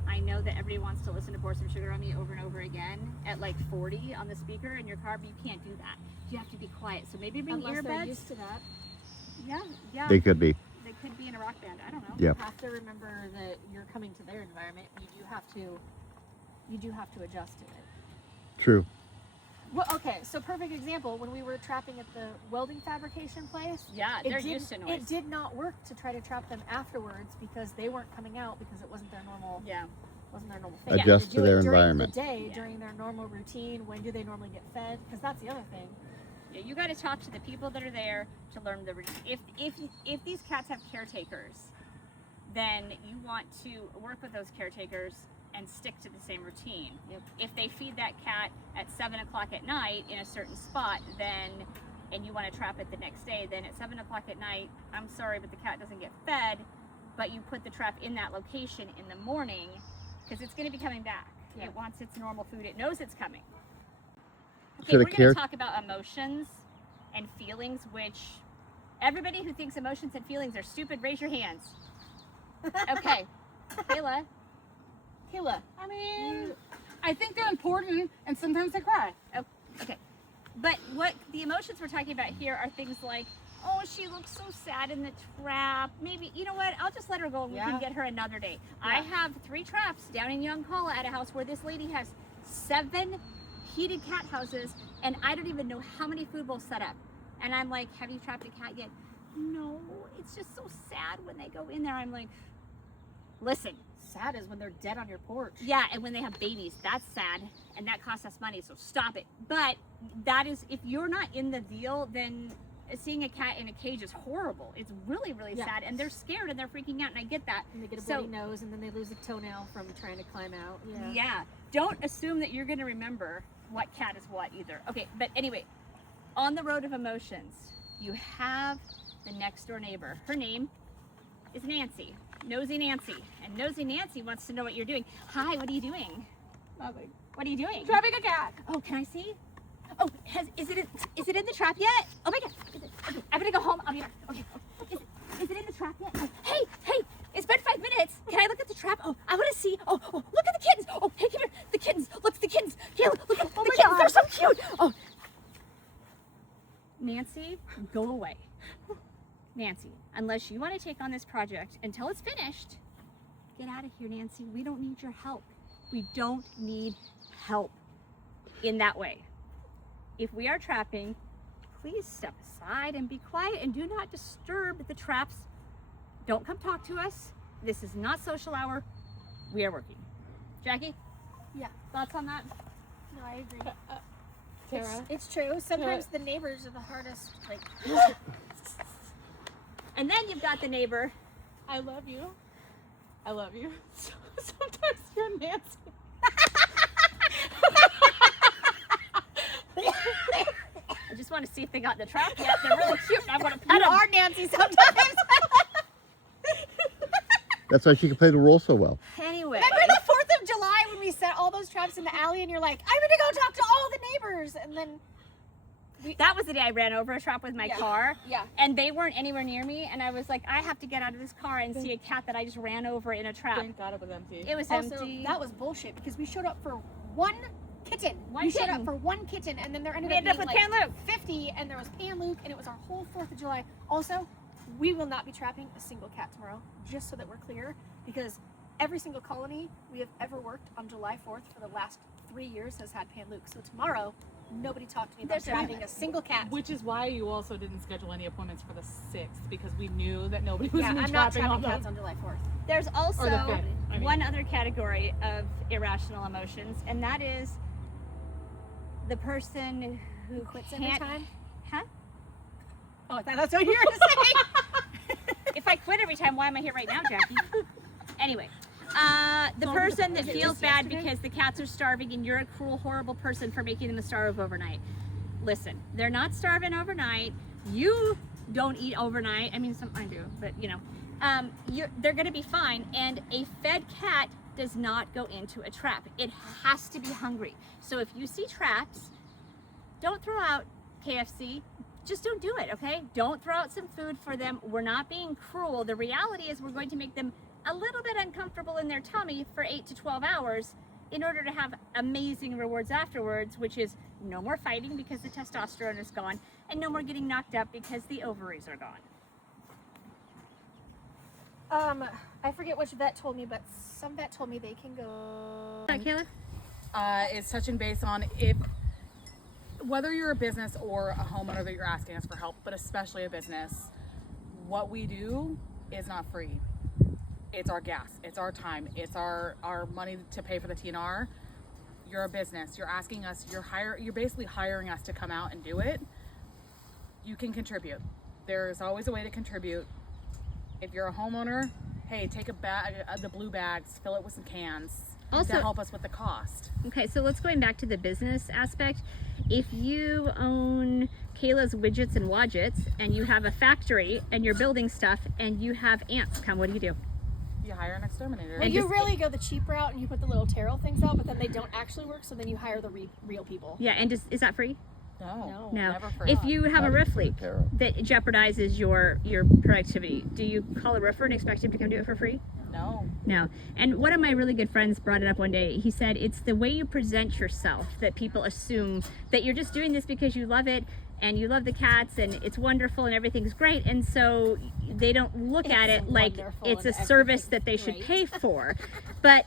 I know that everybody wants to listen to Pour Some Sugar on Me over and over again at like 40 on the speaker in your car, but you can't do that. You have to be quiet. So maybe bring Unless they're earbuds. used to that. Yeah. They could be. They could be in a rock band. I don't know. Yeah. You have to remember that you're coming to their environment. You do have to adjust to it. True. Well, okay, so perfect example, when we were trapping at the welding fabrication place, Yeah, they're used to it noise. did not work to try to trap them afterwards because they weren't coming out because it wasn't their normal Yeah. thing. Adjust do to it their during environment. the day, Yeah. during their normal routine. When do they normally get fed? Because that's the other thing. Yeah, you got to talk to the people that are there to learn the routine. If these cats have caretakers, then you want to work with those caretakers and stick to the same routine. If they feed that cat at 7 o'clock at night in a certain spot, and you want to trap it the next day, then at 7 o'clock at night, I'm sorry, but the cat doesn't get fed, but you put the trap in that location in the morning because it's going to be coming back. Yeah. It wants its normal food. It knows it's coming. Okay, So the we're going care- to talk about emotions and feelings, which everybody who thinks emotions and feelings are stupid, raise your hands. Okay. Kayla. I mean, I think they're important, and sometimes I cry. Oh, okay. But what the emotions we're talking about here are things like, oh, she looks so sad in the trap. Maybe, you know what? I'll just let her go and we Yeah. can get her another day. I have 3 traps down in Young Paula at a house where this lady has 7 heated cat houses, and I don't even know how many food bowls set up. And I'm like, have you trapped a cat yet? No, it's just so sad when they go in there. I'm like, listen. Sad is when they're dead on your porch. Yeah, and when they have babies, that's sad, and that costs us money, so stop it. But that is, if you're not in the deal, then seeing a cat in a cage is horrible. It's really, really Yeah. sad, and they're scared and they're freaking out, and I get that. And they get a So- bloody nose, and then they lose a toenail from trying to climb out. Yeah. Don't assume that you're going to remember what cat is what either. Okay, but anyway, on the road of emotions, you have the next door neighbor. Her name is Nancy. Nosy Nancy. And Nosy Nancy wants to know what you're doing. Hi, what are you doing? Nothing. What are you doing? Trapping a cat. Oh, can I see? Oh, is it in the trap yet? Oh my God! Okay, I'm gonna go home. I'll be back. Okay. Is it in the trap yet? Oh, hey! It's been 5 minutes. Can I look at the trap? Oh, I want to see. Oh, look at the kittens. Oh, hey, come here. The kittens. Look, the kittens. Here, look at the kittens. They're so cute. Oh, Nancy, go away. Nancy, unless you want to take on this project until it's finished, get out of here, Nancy. We don't need your help. We don't need help in that way. If we are trapping, please step aside and be quiet and do not disturb the traps. Don't come talk to us. This is not social hour. We are working. Jackie? Yeah. Thoughts on that? No, I agree. Tara. It's true. Sometimes the neighbors are the hardest. Like, And then you've got the neighbor. I love you. I love you. Sometimes you're Nancy. I just want to see if they got the trap yet. They're really cute. I want to pet You them. are Nancy sometimes. That's why she can play the role so well. Anyway, Remember the 4th of July when we set all those traps in the alley and you're like, I'm gonna go talk to all the neighbors, and then that was the day I ran over a trap with my car. yeah. And they weren't anywhere near me. And I was like, I have to get out of this car and see a cat that I just ran over in a trap. Thank God it was empty. It was Also, empty. that was bullshit because we showed up for one kitten. One we showed kitten. up for one kitten, and then there ended We up ended being up with like Pan Luke. 50, and there was Pan Luke, and it was our whole 4th of July. Also, we will not be trapping a single cat tomorrow, just so that we're clear, because every single colony we have ever worked on July 4th for the last 3 years has had Pan Luke. So tomorrow, nobody talked to me about There's trapping a single cat. Which is why you also didn't schedule any appointments for the 6th, because we knew that nobody was Yeah, going to I'm be not trapping trapping on cats them. on July 4th. There's also Or the 5th, I mean. one other category of irrational emotions, and that is the person who Quits every can't. time. Huh? Oh, I thought that's what you were going to say. If I quit every time, why am I here right now, Jackie? Anyway, the person that was it feels just bad yesterday? because the cats are starving and you're a cruel, horrible person for making them starve overnight. Listen, they're not starving overnight. You don't eat overnight. I mean, some I do, but you know, they're going to be fine. And a fed cat does not go into a trap. It has to be hungry. So if you see traps, don't throw out KFC. Just don't do it, okay? Don't throw out some food for them. We're not being cruel. The reality is we're going to make them a little bit uncomfortable in their tummy for 8 to 12 hours in order to have amazing rewards afterwards, which is no more fighting because the testosterone is gone, and no more getting knocked up because the ovaries are gone. I forget which vet told me, but some vet told me they can go. Kayla? It's touching base on whether you're a business or a homeowner that you're asking us for help, but especially a business, what we do is not free. It's our gas, it's our time, it's our money to pay for the TNR. You're a business, you're asking us, you're basically hiring us to come out and do it. You can contribute. There's always a way to contribute. If you're a homeowner, hey, take a bag, the blue bags, fill it with some cans Also- to help us with the cost. Okay, so let's going back to the business aspect. If you own Kayla's Widgets and Wadgets and you have a factory and you're building stuff and you have ants come, what do? You hire an exterminator. Well, you really go the cheap route and you put the little tarot things out, but then they don't actually work, so then you hire the real people. Yeah, and is that free? No, No. never free. If you have a Not roof even leak tarot. that jeopardizes your productivity, do you call a roofer and expect him to come do it for free? No. No. And one of my really good friends brought it up one day. He said it's the way you present yourself that people assume that you're just doing this because you love it and you love the cats and it's wonderful and everything's great, and so they don't look at it like it's a service that they should pay for. But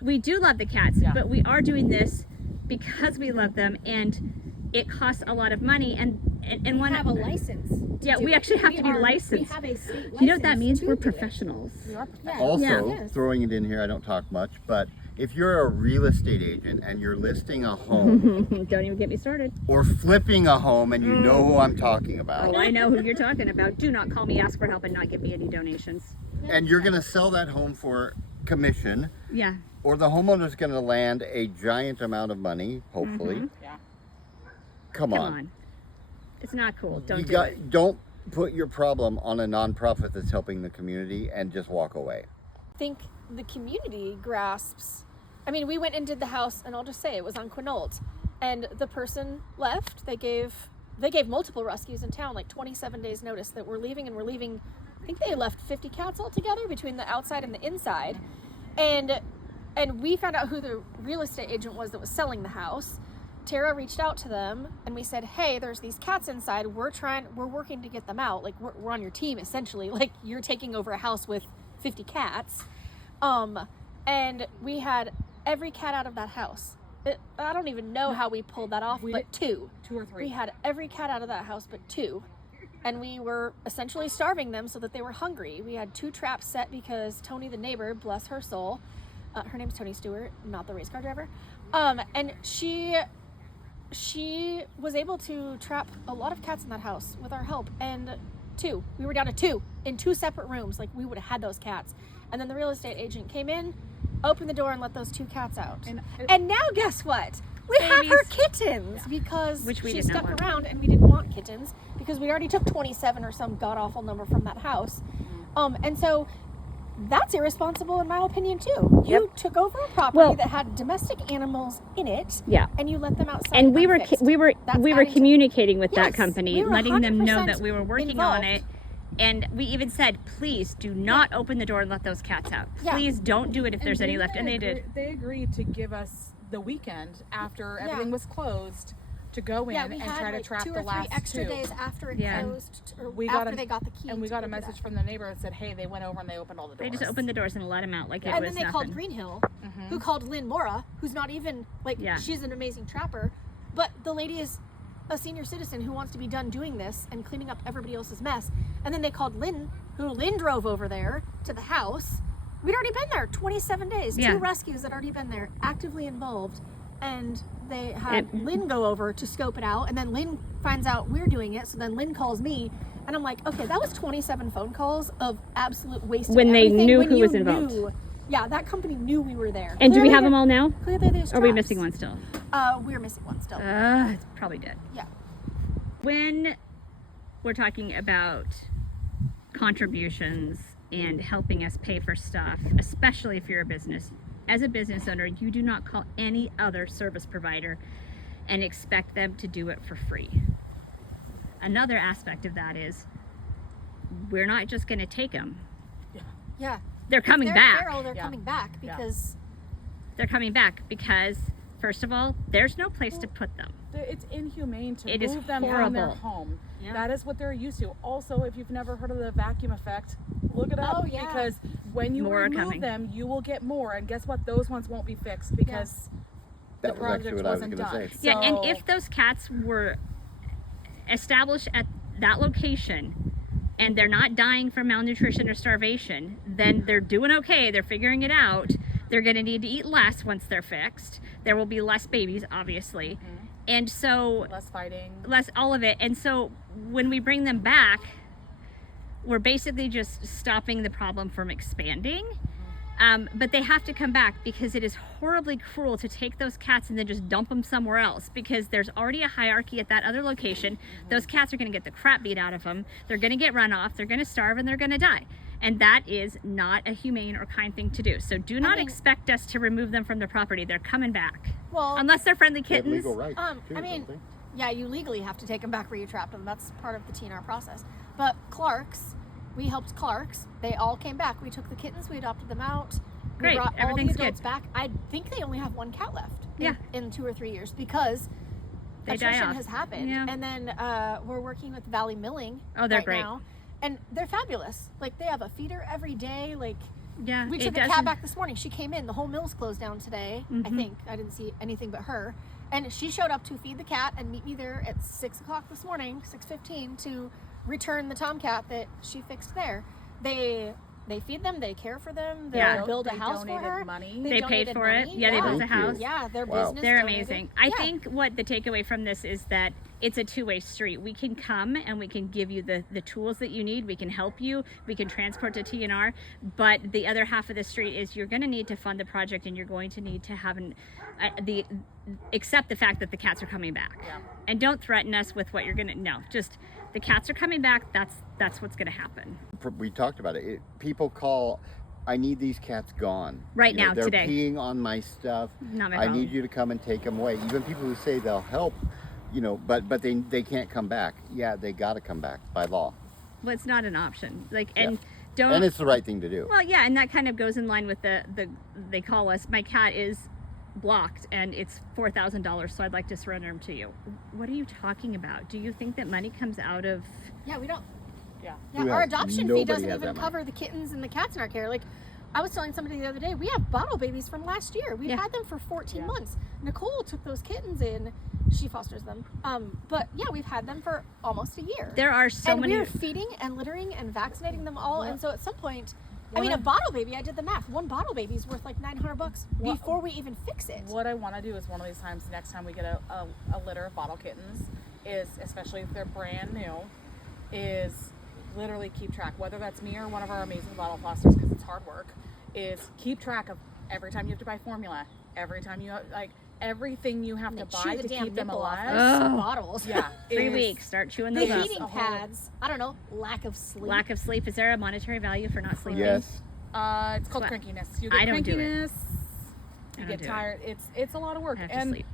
we do love the cats, Yeah. but we are doing this because we love them, and it costs a lot of money. And We one have a license. yeah, do we it. actually have to be We licensed. have a state license. You know what that means? to We're do it. professionals. We are Yeah. Also, Yeah. throwing it in here, I don't talk much, but if you're a real estate agent and you're listing a home Don't even get me started. or flipping a home and you know who I'm talking about, Oh, I know who you're talking about. Do not call me, ask for help, and not give me any donations. and you're going to sell that home for commission, Yeah. or the homeowner's going to land a giant amount of money, hopefully. Yeah. Come Come on. on. It's not cool. Don't You do got, it. don't put your problem on a nonprofit that's helping the community and just walk away. I think the community grasps. I mean, we went and did the house, and I'll just say it was on Quinault, and the person left. They gave multiple rescues in town like 27 days notice that we're leaving, and we're leaving. I think they left 50 cats altogether between the outside and the inside, and we found out who the real estate agent was that was selling the house. Tara reached out to them and we said, hey, there's these cats inside. We're working to get them out. Like we're on your team essentially. Like you're taking over a house with 50 cats. And we had every cat out of that house. I don't even know how we pulled that off, but two. 2 or 3. We had every cat out of that house but 2. And we were essentially starving them so that they were hungry. We had 2 traps set because Tony, the neighbor, bless her soul, her name's Tony Stewart, not the race car driver, and she was able to trap a lot of cats in that house with our help. And 2. We were down to 2 in 2 separate rooms. Like, we would have had those cats. And then the real estate agent came in, opened the door, and let those 2 cats out. And now guess what? We have her kittens because Which we she did not stuck want. around and we didn't want kittens because we already took 27 or some god-awful number from that house. And so that's irresponsible in my opinion too. You took over a property Well- that had domestic animals in it, Yeah. and you let them outside. And we were unfixed. we were That's we were adding to- communicating with that Yes, company, we were letting them know 100% that we were working on involved. it. And we even said, please do not open the door and let those cats out. Yeah. Please don't do it if there's any left. And they did. They agreed to give us the weekend after everything was closed to go in Yeah, we and had try like to trap 2 the or 3 last extra 2. days after it Yeah. closed, or We got after a- they got the key. And we to got a open message that. from the neighbor that said, hey, they went over and they opened all the doors. They just opened the doors and let them out like it And was then they nothing. called Greenhill, who called Lynn Mora, who's not even like Yeah. she's an amazing trapper, but the lady is a senior citizen who wants to be done doing this and cleaning up everybody else's mess. And then they called Lynn, who Lynn drove over there to the house. We'd already been there 27 days. Yeah. 2 rescues had already been there, actively involved, and they had Lynn go over to scope it out. And then Lynn finds out we're doing it, so then Lynn calls me, and I'm like, okay, that was 27 phone calls of absolute waste. of When they everything, knew when who you was involved. knew- Yeah, that company knew we were there. And do we Clearly have them they're- all now? Clearly there's Are we traps. missing one still? We're missing one still. It's probably dead. Yeah. When we're talking about contributions and helping us pay for stuff, especially if you're a business, as a business owner, you do not call any other service provider and expect them to do it for free. Another aspect of that is we're not just going to take them. Yeah. They're coming They're back. feral, they're Yeah. coming back Yeah. because They're coming back because, first of all, there's no place to put them. It's inhumane to It is move them from their horrible. home. Yeah. That is what they're used to. Also, if you've never heard of the vacuum effect, look it up. Oh, yeah. Because when you More are remove coming. them, you will get more. And guess what? Those ones won't be fixed because That the was actually project what I was wasn't going to done. say. Yeah, and So- if those cats were established at that location and they're not dying from malnutrition or starvation, then they're doing okay. They're figuring it out. They're going to need to eat less once they're fixed. There will be less babies, obviously. And so, less fighting. less all of it. And so, when we bring them back, we're basically just stopping the problem from expanding. But they have to come back because it is horribly cruel to take those cats and then just dump them somewhere else because there's already a hierarchy at that other location. Those cats are going to get the crap beat out of them. They're going to get run off. They're going to starve and they're going to die. And that is not a humane or kind thing to do. So do not mean- expect us to remove them from the property. They're coming back. well, Unless they're friendly They have kittens. legal rights, too, I mean, don't they? yeah, you legally have to take them back where you trapped them. That's part of the TNR process. But Clark's, we helped Clark's. They all came back. We took the kittens, we adopted them out. We Great, brought all the everything's adults good. back. I think they only have 1 cat left. Yeah. In 2 or 3 years because They die attrition off. has happened. Yeah. And then we're working with Valley Milling. Oh, they're right great. now. And they're fabulous. Like they have a feeder every day. Like Yeah, we it took the doesn't- cat back this morning. She came in. The whole mill's closed down today. I Mhm. think I didn't see anything but her. And she showed up to feed the cat and meet me there at 6 o'clock this morning, 6:15, to return the tomcat that she fixed there. They feed them. They care for them. They Yeah. build a They house for donated her. money. They paid donated for it. money. Yeah, they built a Thank you. house. Yeah, their Wow. business. They're donated. amazing. I Yeah. think what the takeaway from this is that it's a two-way street. We can come and we can give you the tools that you need. We can help you. We can transport to TNR. But the other half of the street is you're going to need to fund the project and you're going to need to have accept the fact that the cats are coming back. Yeah. And don't threaten us with what you're going to, no, just the cats are coming back. That's what's going to happen. We talked about it. People call, I need these cats gone. Right You know, now, they're today. peeing on my stuff. Not my I phone. need you to come and take them away. Even people who say they'll help, you know, but they can't come back. Yeah, they got to come back by law. Well, it's not an option. Like, Yeah. and don't. And it's the right thing to do. Well, yeah, and that kind of goes in line with the they call us. My cat is blocked and it's $4,000, so I'd like to surrender him to you. What are you talking about? Do you think that money comes out of? Yeah, we don't. Yeah. Yeah, Who our has? adoption Nobody fee doesn't has even that money. cover the kittens and the cats in our care. Like, I was telling somebody the other day, we have bottle babies from last year. We've Yeah. had them for 14 Yeah. months. Nicole took those kittens in. She fosters them. But yeah, we've had them for almost a year. There are so and many. we're feeding and littering and vaccinating them all. Yeah. And so at some point, I One mean, a of- bottle baby, I did the math. 1 bottle baby is worth like $900 What- before we even fix it. What I want to do is one of these times, next time we get a litter of bottle kittens, is especially if they're brand new, is literally keep track, whether that's me or one of our amazing bottle fosters, because it's hard work, is keep track of every time you have to buy formula, every time you like everything you have to buy to keep them alive. Oh. Bottles. Yeah, 3 it is- weeks. Start chewing The those up. heating pads. I don't know. Lack of sleep. Lack of sleep. Is there a monetary value for not sleeping? Yes. It's called What? crankiness. You get I don't do it. crankiness. I You don't get do it. tired. It's a lot of work, I have to and sleep.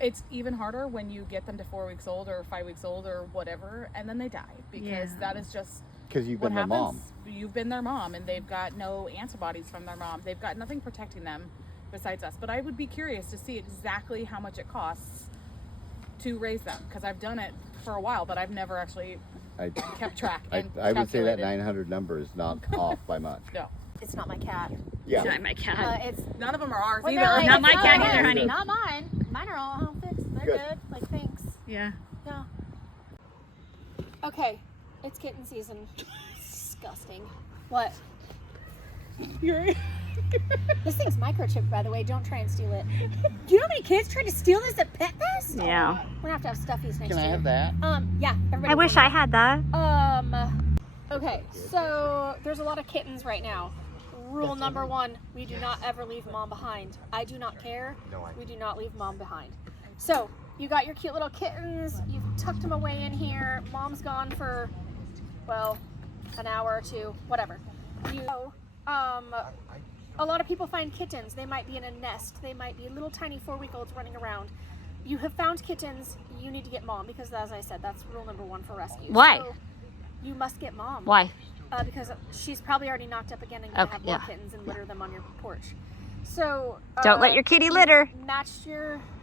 it's even harder when you get them to 4 weeks old or 5 weeks old or whatever, and then they die because Yeah. that is just Because you've what been their happens. mom. You've been their mom, and they've got no antibodies from their mom. They've got nothing protecting them besides us. But I would be curious to see exactly how much it costs to raise them, because I've done it for a while, but I've never actually I, kept track. I, And I would say that calculated. 900 number is not off by much. No, It's not my cat. Yeah. Not my cat. It's none of them are ours well, either. they're like, Not it's my cat mine. either, honey. Not mine. Mine are all home fixed. They're Good. good. Like, thanks. Yeah. Yeah. Okay, it's kitten season. Disgusting. What? This thing's microchipped, by the way. Don't try and steal it. Do you know how many kids tried to steal this at Pet Fest? Yeah. We're gonna have stuffies next Can I year. have that? Yeah. Everybody I wish wants I had that. it. Okay, so there's a lot of kittens right now. Rule number 1, we do not ever leave mom behind. I do not care. We do not leave mom behind. So, you got your cute little kittens, you've tucked them away in here, mom's gone for, well, an hour or two, whatever. A lot of people find kittens. They might be in a nest. They might be little tiny 4-week-olds running around. You have found kittens, you need to get mom, because as I said, that's rule number 1 for rescue. Why? So, you must get mom. Why? Because she's probably already knocked up again and gonna Okay, have more yeah. kittens and litter them on your porch. So Don't let your kitty litter.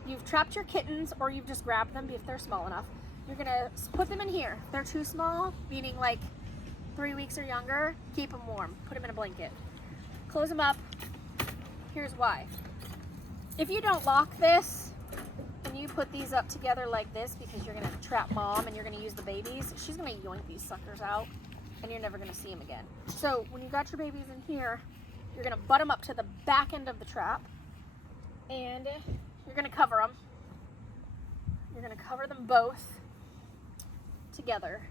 You've trapped your kittens, or you've just grabbed them if they're small enough. You're gonna put them in here. If they're too small, meaning like 3 weeks or younger, keep them warm. Put them in a blanket. Close them up. Here's why. If you don't lock this and you put these up together like this, because you're gonna trap mom and you're gonna use the babies, she's gonna yoink these suckers out and you're never gonna see them again. So when you got your babies in here, you're gonna butt them up to the back end of the trap, and you're gonna cover them. You're gonna cover them both together.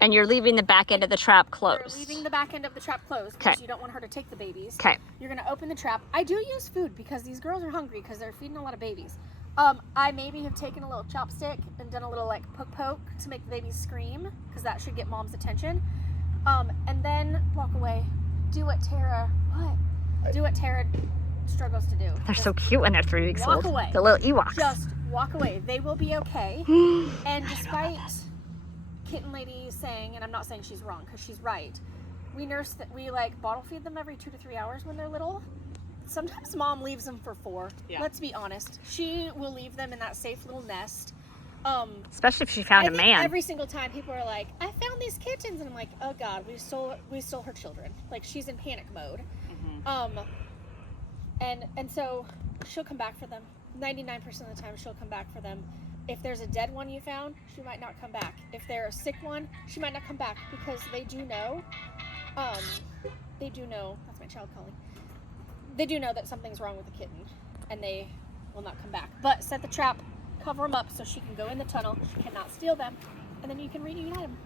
And you're leaving the back end of the trap You're closed. leaving the back end of the trap closed because 'Kay. you don't want her to take the babies. Okay. You're gonna open the trap. I do use food because these girls are hungry because they're feeding a lot of babies. I maybe have taken a little chopstick and done a little like poke to make the babies scream, because that should get mom's attention. And then walk away. Do what Tara struggles to do. They're so cute when they're 3 weeks Walk old. away. The little Ewoks. Just walk away. They will be okay. And despite Kitten Lady saying, and I'm not saying she's wrong because she's right, we like bottle feed them every 2 to 3 hours when they're little. Sometimes mom leaves them for 4. Yeah. Let's be honest. She will leave them in that safe little nest. Especially if she found I a think man. every single time people are like, I found these kittens, and I'm like, oh god, we stole her children. Like, she's in panic mode. And so she'll come back for them. 99% of the time she'll come back for them. If there's a dead one you found, she might not come back. If they're a sick one, she might not come back, because they do know, that's my child calling. They do know that something's wrong with the kitten, and they will not come back. But set the trap, cover them up so she can go in the tunnel, she cannot steal them, and then you can reunite them.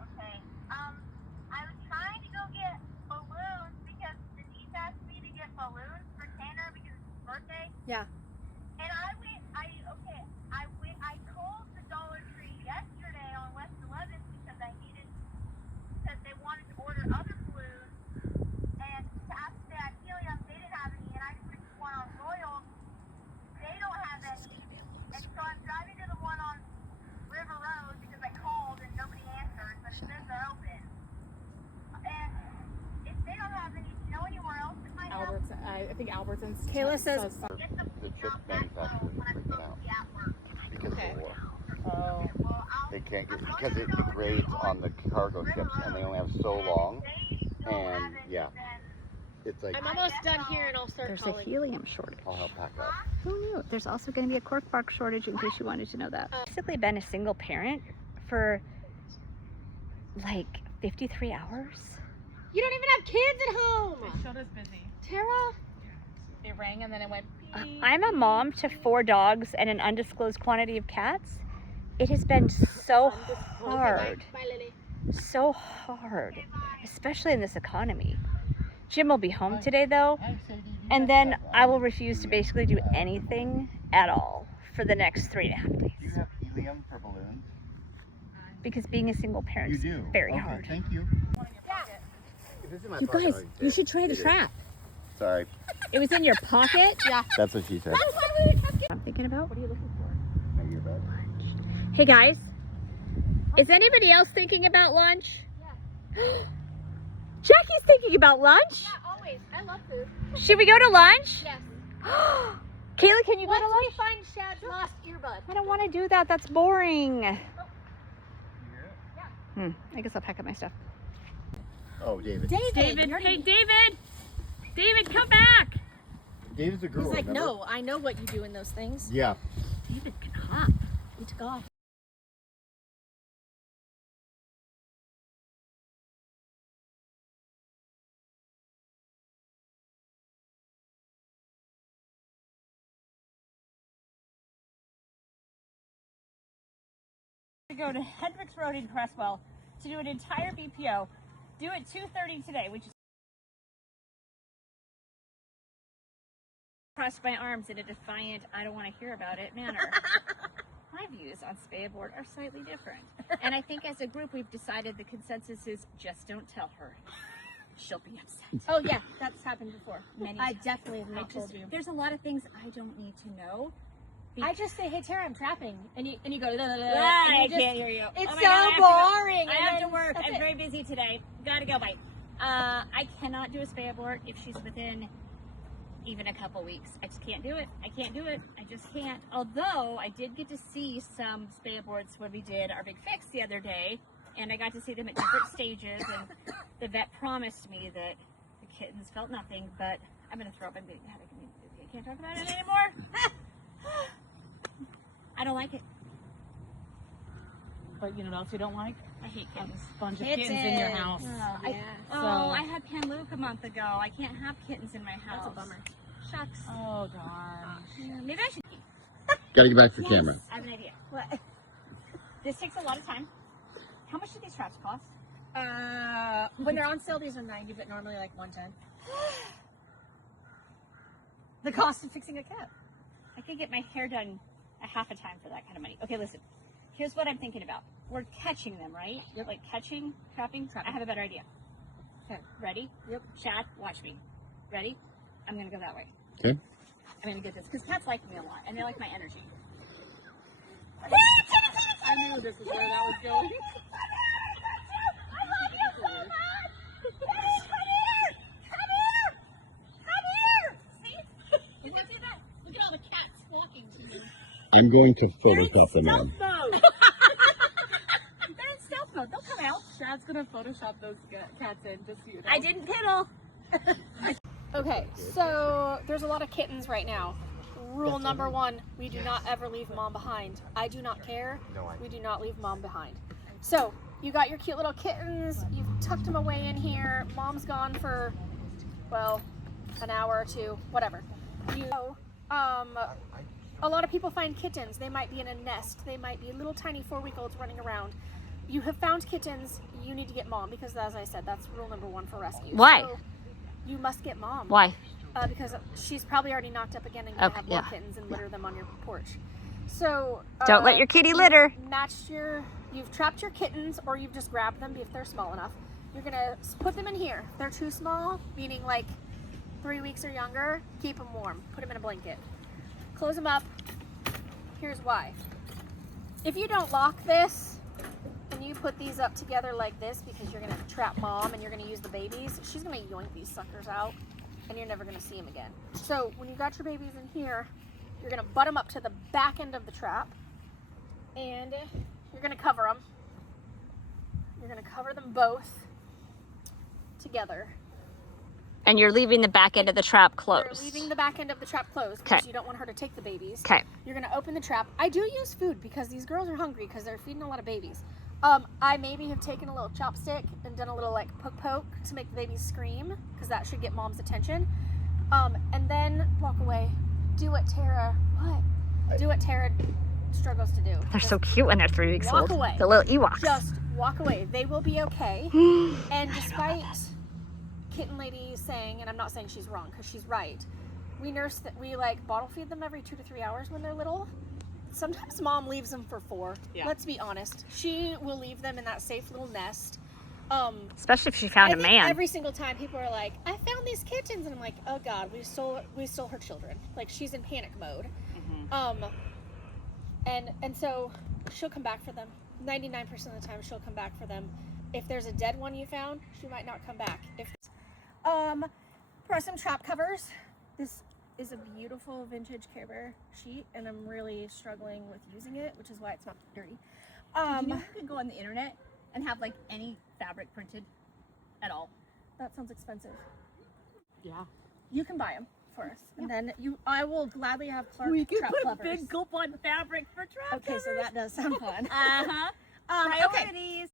Okay. I was trying to go get balloons because Denise asked me to get balloons for Tanner because it's his birthday. Yeah. And I called the Dollar Tree yesterday on West 11th because they wanted to order other balloons. And to ask the helium, they didn't have any, and I just went to one on Royal. They don't have any. And so I'm driving to the one on River Road because I called and nobody answered, but it says they're open. And if they don't have any, do you know anywhere else that might have? I think Albertsons. Kayla says- Get the The chip balloons out manufacturers are when I'm freaking supposed out to be at work. because of the war. Oh. Well, They can't get, because it degrades on the cargo ships, and they only have so long. And yeah, it's like, I'm almost done here, and I'll start There's a calling. helium shortage. I'll help pack up. Who knew? There's also going to be a cork bark shortage, in case you wanted to know that. Basically been a single parent for like 53 hours. You don't even have kids at home! It showed us busy. Tara? It rang and then it went beep. I'm a mom to 4 dogs and an undisclosed quantity of cats, it has been so hard. So hard, especially in this economy. Jim will be home today though, and then I will refuse to basically do anything at all for the next 3.5 days. Do you have helium for balloons? Because being a single parent is very hard. Thank you. You guys, you should try the trap. Sorry. It was in your pocket. Yeah. That's what she said. I'm thinking about. What are you looking for? Maybe your bed. Hey guys, is anybody else thinking about lunch? Yeah. Jackie's thinking about lunch. Yeah, always. I love food. Should we go to lunch? Yes. Kayla, can you go Once to lunch? we find Shad's lost earbud. I don't want to do that. That's boring. I guess I'll pack up my stuff. Oh, David. David, hey David! David, come back! David's a girl. He's like, remember? no, I know what you do in those things. Yeah. David can hop. He took off. To go to Hendricks Road in Cresswell to do an entire BPO. Do it 2:30 today, which is crossed my arms in a defiant, I don't want to hear about it manner. My views on spay abort are slightly different. And I think as a group we've decided the consensus is just don't tell her. She'll be upset. Oh yeah, that's happened before. Many I times. definitely have I not just, told you. there's a lot of things I don't need to know. I just say, hey Tara, I'm trapping, and you go. I And you can't hear you. It's Oh my so God, I have to go. boring. I and have to then work. that's I'm it. very busy today. Gotta go. Bye. I cannot do a spay abort if she's within even a couple weeks. I just can't do it. I can't do it. I just can't. Although I did get to see some spay aborts when we did our big fix the other day, and I got to see them at different stages. And the vet promised me that the kittens felt nothing, but I'm gonna throw up and I can't talk about it anymore. I don't like it. But you know what else you don't like? I hate A kittens. bunch of kittens in your house. Oh, Yeah. I had Pan Luke a month ago. I can't have kittens in my house. That's a bummer. Shucks. Oh darn. Yeah, maybe I should. Gotta get back to camera. I have an idea. What? This takes a lot of time. How much do these traps cost? When they're on sale, these are 90, but normally like 110. The cost of fixing a cat. I could get my hair done a half a time for that kind of money. Okay, listen. Here's what I'm thinking about. We're catching them, right? Yep. Like catching, trapping. I have a better idea. Okay. Ready? Yep. Chad, watch me. Ready? I'm gonna go that way. Okay. I'm gonna get this because cats like me a lot and they like my energy. I knew this is where that was going. Look at all the cats walking to me. I'm going to Photoshop them in. Mode. They're in stealth mode. They'll come out. Chad's gonna Photoshop those cats in just so you know. I didn't piddle. Okay, so there's a lot of kittens right now. Rule number one, we do not ever leave mom behind. I do not care. We do not leave mom behind. So you got your cute little kittens. You've tucked them away in here. Mom's gone for, well, an hour or two, whatever. A lot of people find kittens. They might be in a nest. They might be little tiny 4-week-olds running around. You have found kittens. You need to get mom because, as I said, that's rule number one for rescue. Why? So you must get mom. Why? Because she's probably already knocked up again and gonna Okay, have more yeah. kittens and litter them on your porch. So Don't let your kitty litter. You've trapped your kittens, or you've just grabbed them if they're small enough. You're gonna put them in here. If they're too small, meaning like 3 weeks or younger, keep them warm. Put them in a blanket. Close them up. Here's why. If you don't lock this and you put these up together like this because you're gonna trap mom and you're gonna use the babies, she's gonna yoink these suckers out and you're never gonna see them again. So when you got your babies in here, you're gonna butt them up to the back end of the trap and you're gonna cover them. You're gonna cover them both together. And you're leaving the back end of the trap closed. You're leaving the back end of the trap closed because you don't want her to take the babies. Okay. You're gonna open the trap. I do use food because these girls are hungry because they're feeding a lot of babies. I maybe have taken a little chopstick and done a little like poke to make the babies scream because that should get mom's attention. And then walk away. Do what Tara struggles to do. They're Just so cute when they're 3 weeks walk old. away. The little Ewoks. Just walk away. They will be okay. And despite Kitten Lady saying, and I'm not saying she's wrong because she's right, we like bottle feed them every 2 to 3 hours when they're little. Sometimes mom leaves them for 4. Yeah. Let's be honest. She will leave them in that safe little nest. Especially if she found I a think man. every single time people are like, I found these kittens, and I'm like, oh god, we stole her children. Like, she's in panic mode. And so she'll come back for them. 99% of the time she'll come back for them. If there's a dead one you found, she might not come back. For some trap covers, this is a beautiful vintage Care Bear sheet, and I'm really struggling with using it, which is why it's not dirty. Did you know you could go on the internet and have like any fabric printed at all? That sounds expensive. Yeah. You can buy them for us, and then I will gladly have Clark We could trap put covers. big gulp on fabric for trap Okay, so that does sound fun. Uh-huh. Okay. Priorities.